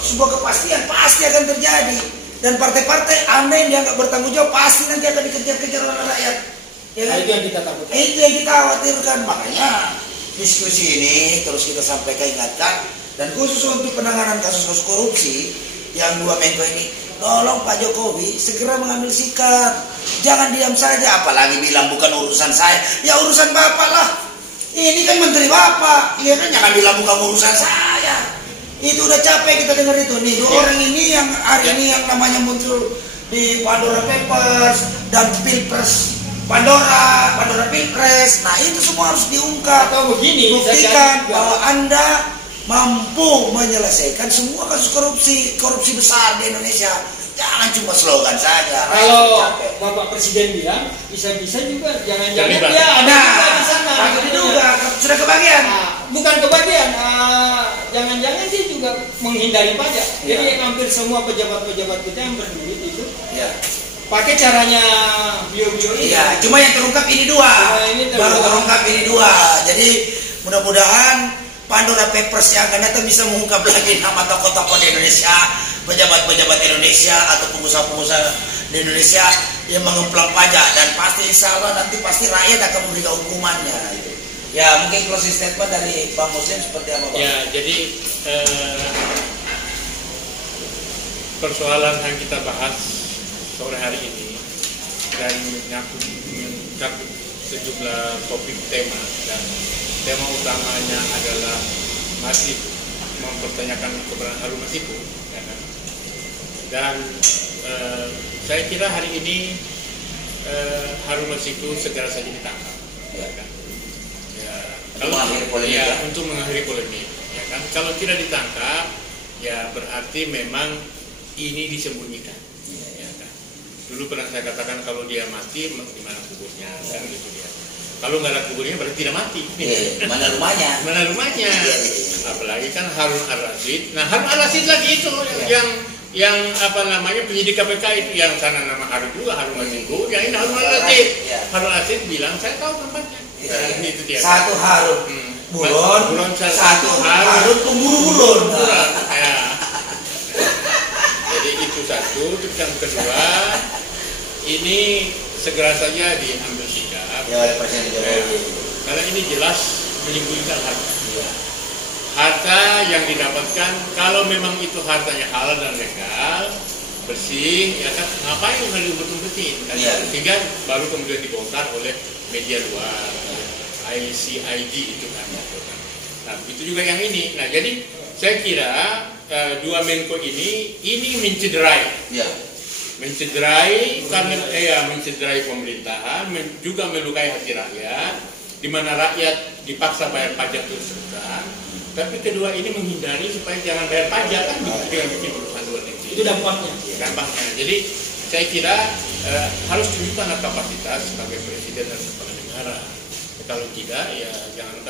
sebuah kepastian pasti akan terjadi. Dan partai-partai aneh yang nggak bertanggung jawab pasti nanti akan dikejar-kejar oleh rakyat. Ya kan? Itu yang kita takutkan. Itu yang kita khawatirkan. Makanya diskusi ini terus kita sampaikan, ingatkan, dan khusus untuk penanganan kasus-kasus korupsi yang 2 Menko ini, tolong Pak Jokowi segera mengambil sikap. Jangan diam saja, apalagi bilang bukan urusan saya. Ya urusan Bapak lah. Ini kan menteri Bapak. Iya kan, jangan bilang bukan urusan saya. Itu udah capek kita dengar itu. Nih 2 orang ini yang hari ini yang namanya muncul di Pandora Papers dan Pilpres Pandora Pilpres. Nah itu semua harus diungkap. Atau begini, buktikan bahwa Anda mampu menyelesaikan semua kasus korupsi besar di Indonesia. Jangan cuma slogan saja. Kalau Bapak Presiden bilang bisa-bisa juga, jangan-jangan dia ada di sana. Juga sudah kebagian. Bukan kebagian, jangan-jangan dia juga menghindari pajak. Jadi yang hampir semua pejabat-pejabat kita yang berduit itu pakai caranya beliau-beliau ini. Iya, cuma yang terungkap ini 2. Baru terungkap ini 2. Jadi mudah-mudahan Pandora Papers yang akan datang bisa mengungkap lagi nama tokoh-tokoh di Indonesia, pejabat-pejabat Indonesia atau pengusaha-pengusaha di Indonesia yang mengemplang pajak, dan pasti insya Allah nanti pasti rakyat akan memberikan hukumannya. Ya mungkin closing statement dari Bang Muslim seperti apa Bang? Ya jadi persoalan yang kita bahas sore hari ini dan menyangkut sejumlah topik tema, dan tema utamanya adalah masih mempertanyakan kebenaran Harun Masiku, ya kan? Dan saya kira hari ini Harun Masiku segera saja ditangkap, ya kan? Ya, untuk mengakhiri polemik, ya kan? Kalau tidak ditangkap, ya berarti memang ini disembunyikan. Ya kan? Dulu pernah saya katakan kalau dia mati, di mana kuburnya, kan gitu dia. Kalau nggak ada kuburnya berarti tidak mati. Mana rumahnya? Mana rumahnya? Apalagi kan Harun Ar-Rasyid. Nah Harun Ar-Rasyid lagi itu yang apa namanya penyidik KPK itu, yang sana nama Harun juga, Harun Masiku. Yang ini Harun Ar-Rasyid. Harun Ar-Rasyid bilang saya tahu tempatnya. Itu dia. Satu Harun buron, satu Harun pemburu buron. Ya. Jadi itu satu. Terus yang kedua, ini segera saja diambil sikap. Ya, oleh Presiden Jokowi. Karena ini jelas menyembunyikan harta. Harta yang didapatkan, kalau memang itu hartanya halal dan legal, bersih, ya kan, ngapain harus diumpet-umpetin? Kan? Sehingga baru kemudian dibongkar oleh media luar, ICID itu kan. Nah, itu juga yang ini. Nah, jadi saya kira dua Menko ini mencederai. Ya. Mencederai karena mencederai pemerintahan, juga melukai hati rakyat, di mana rakyat dipaksa bayar pajak terus-terusan. Tapi kedua ini menghindari supaya jangan bayar pajak, kan dengan bikin perusahaan luar negeri. Itu dampaknya. Dampaknya. Jadi saya kira harus tunjukkan kapasitas sebagai presiden dan kepala negara. Kalau tidak, ya jangan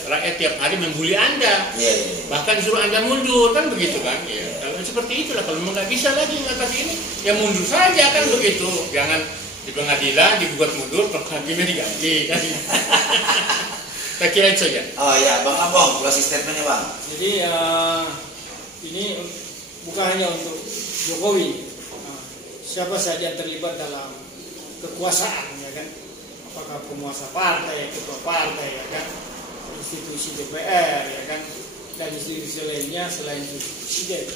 rakyat tiap hari membuli Anda, bahkan suruh Anda mundur, kan begitu kan? Ya. Kalau seperti itulah, kalau nggak bisa lagi mengatasi ini, ya mundur saja kan begitu. Jangan di pengadilan digugat mundur, hakimnya diganti. Kan? Saya kira itu saja. Oh ya, Bang Ambong, closing statementnya Bang. Jadi ini bukan hanya untuk Jokowi, siapa saja yang terlibat dalam kekuasaan, ya kan? Apakah penguasa partai, ketua partai, ya kan, institusi DPR, ya kan, dan institusi lainnya selain institusi presiden.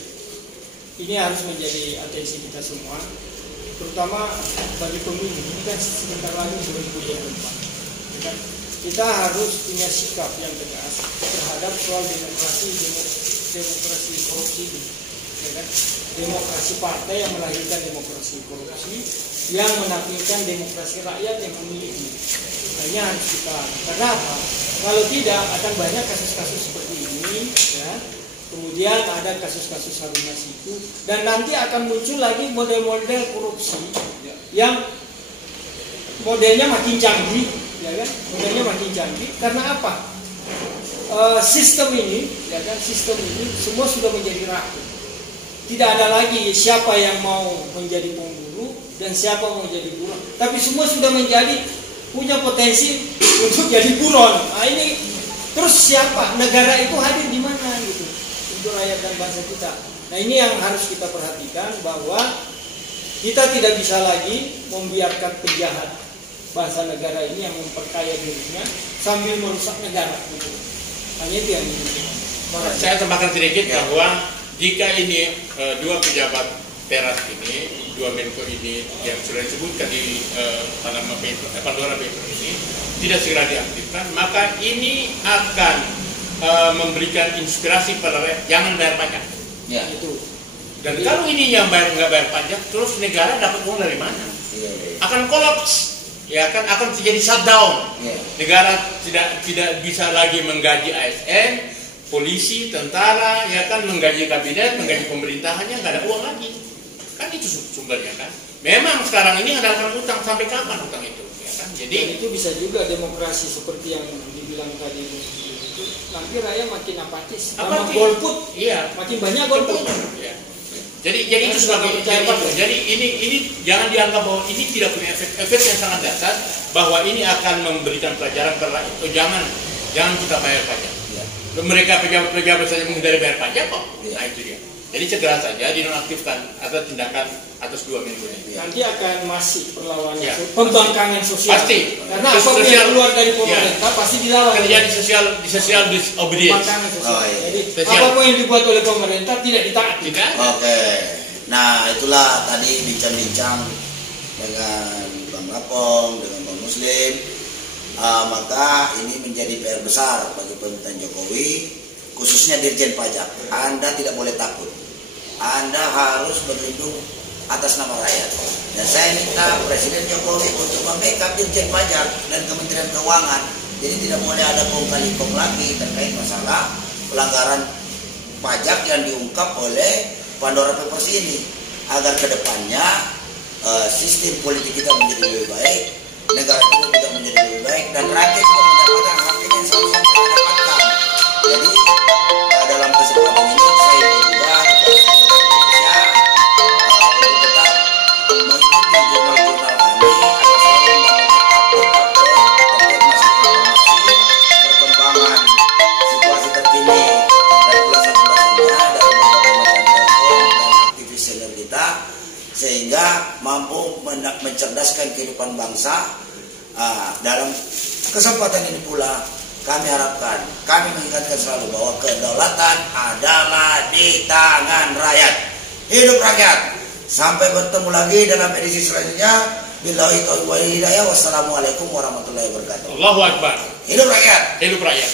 Ini harus menjadi atensi kita semua, terutama bagi pemilu. Ini kan sebentar lagi 2024, ya kan? Kita harus punya sikap yang tegas terhadap soal demokrasi korupsi, ya kan? Demokrasi partai yang melahirkan demokrasi korupsi, yang menampilkan demokrasi rakyat yang memiliki. Hanya harus kita, karena apa? Kalau tidak akan banyak kasus-kasus seperti ini, ya. Kemudian ada kasus-kasus Harun Masiku, dan nanti akan muncul lagi model-model korupsi yang modelnya makin canggih, ya kan? Modelnya makin canggih. Karena apa? Sistem ini, ya kan? Sistem ini semua sudah menjadi rapuh. Tidak ada lagi siapa yang mau menjadi pemburu dan siapa mau jadi buron, tapi semua sudah punya potensi untuk jadi buron. Nah ini terus siapa? Negara itu hadir di mana gitu untuk rakyat dan bangsa kita. Nah ini yang harus kita perhatikan, bahwa kita tidak bisa lagi membiarkan penjahat bangsa negara ini yang memperkaya dirinya sambil merusak negara gitu. Hanya itu yang saya tambahkan sedikit bahwa jika ini dua pejabat teras ini, dua Menko ini yang sudah disebutkan di Pandora Papers ini tidak segera diaktifkan, maka ini akan memberikan inspirasi pada rakyat jangan bayar pajak. Ya. Itu. Dan kalau ini yang nggak bayar pajak, terus negara dapat uang dari mana? Akan kolaps, ya kan, akan terjadi shutdown. Negara tidak bisa lagi menggaji ASN, polisi, tentara, ya kan, menggaji kabinet, menggaji pemerintahannya, nggak ada uang lagi. Kan itu sumbernya kan. Memang sekarang ini ada utang, sampai kapan utang itu? Ya kan? Jadi dan itu bisa juga demokrasi seperti yang dibilang tadi itu, nanti rakyat makin apatis, golput, iya, makin banyak golput. Ya. Jadi itu sebagai jadi ini jangan dianggap bahwa ini tidak punya efek yang sangat dasar, bahwa ini akan memberikan pelajaran ke rakyat. Oh, jangan jangan kita bayar pajak. Mereka pejabat-pejabat saja menghindari bayar pajak kok. Nah itu dia. Jadi segera saja dinonaktifkan atau tindakan atas 2 minggu ini. Nanti akan masih perlawanan, pembangkangan sosial. Pasti. Karena apapun yang keluar dari pemerintah pasti dilawan. Terjadi social disobedience. Pembangkangan sosial. Jadi apapun yang dibuat oleh pemerintah tidak ditaati. Oke. Nah itulah tadi bincang-bincang dengan Bang Lapong, dengan Bang Muslim. Maka ini menjadi PR besar bagi pemerintahan Jokowi, khususnya Dirjen Pajak. Anda tidak boleh takut. Anda harus berlindung atas nama rakyat. Dan saya minta Presiden Jokowi untuk membackup Dirjen Pajak dan Kementerian Keuangan. Jadi tidak boleh ada kong-kali-kong lagi terkait masalah pelanggaran pajak yang diungkap oleh Pandora Papers ini. Agar kedepannya sistem politik kita menjadi lebih baik, negara kita juga menjadi lebih baik, dan rakyat juga mendapatkan hak yang seharusnya mereka dapatkan. Jadi dalam kesempatan ini saya ingin juga Indonesia untuk tetap mengikuti jurnal-jurnal kami agar selalu mendapatkan update terkait masalah informasi perkembangan situasi terkini dan ulasan-ulasannya dari berbagai macam platform dan aktivis senior kita, sehingga mampu mencerdaskan kehidupan bangsa. Dalam kesempatan ini pula kami harapkan, kami mengingatkan selalu bahwa kedaulatan adalah di tangan rakyat. Hidup rakyat. Sampai bertemu lagi dalam edisi selanjutnya. Billahi taufiq wal hidayah. Wassalamualaikum warahmatullahi wabarakatuh. Allahu Akbar. Hidup rakyat. Hidup rakyat.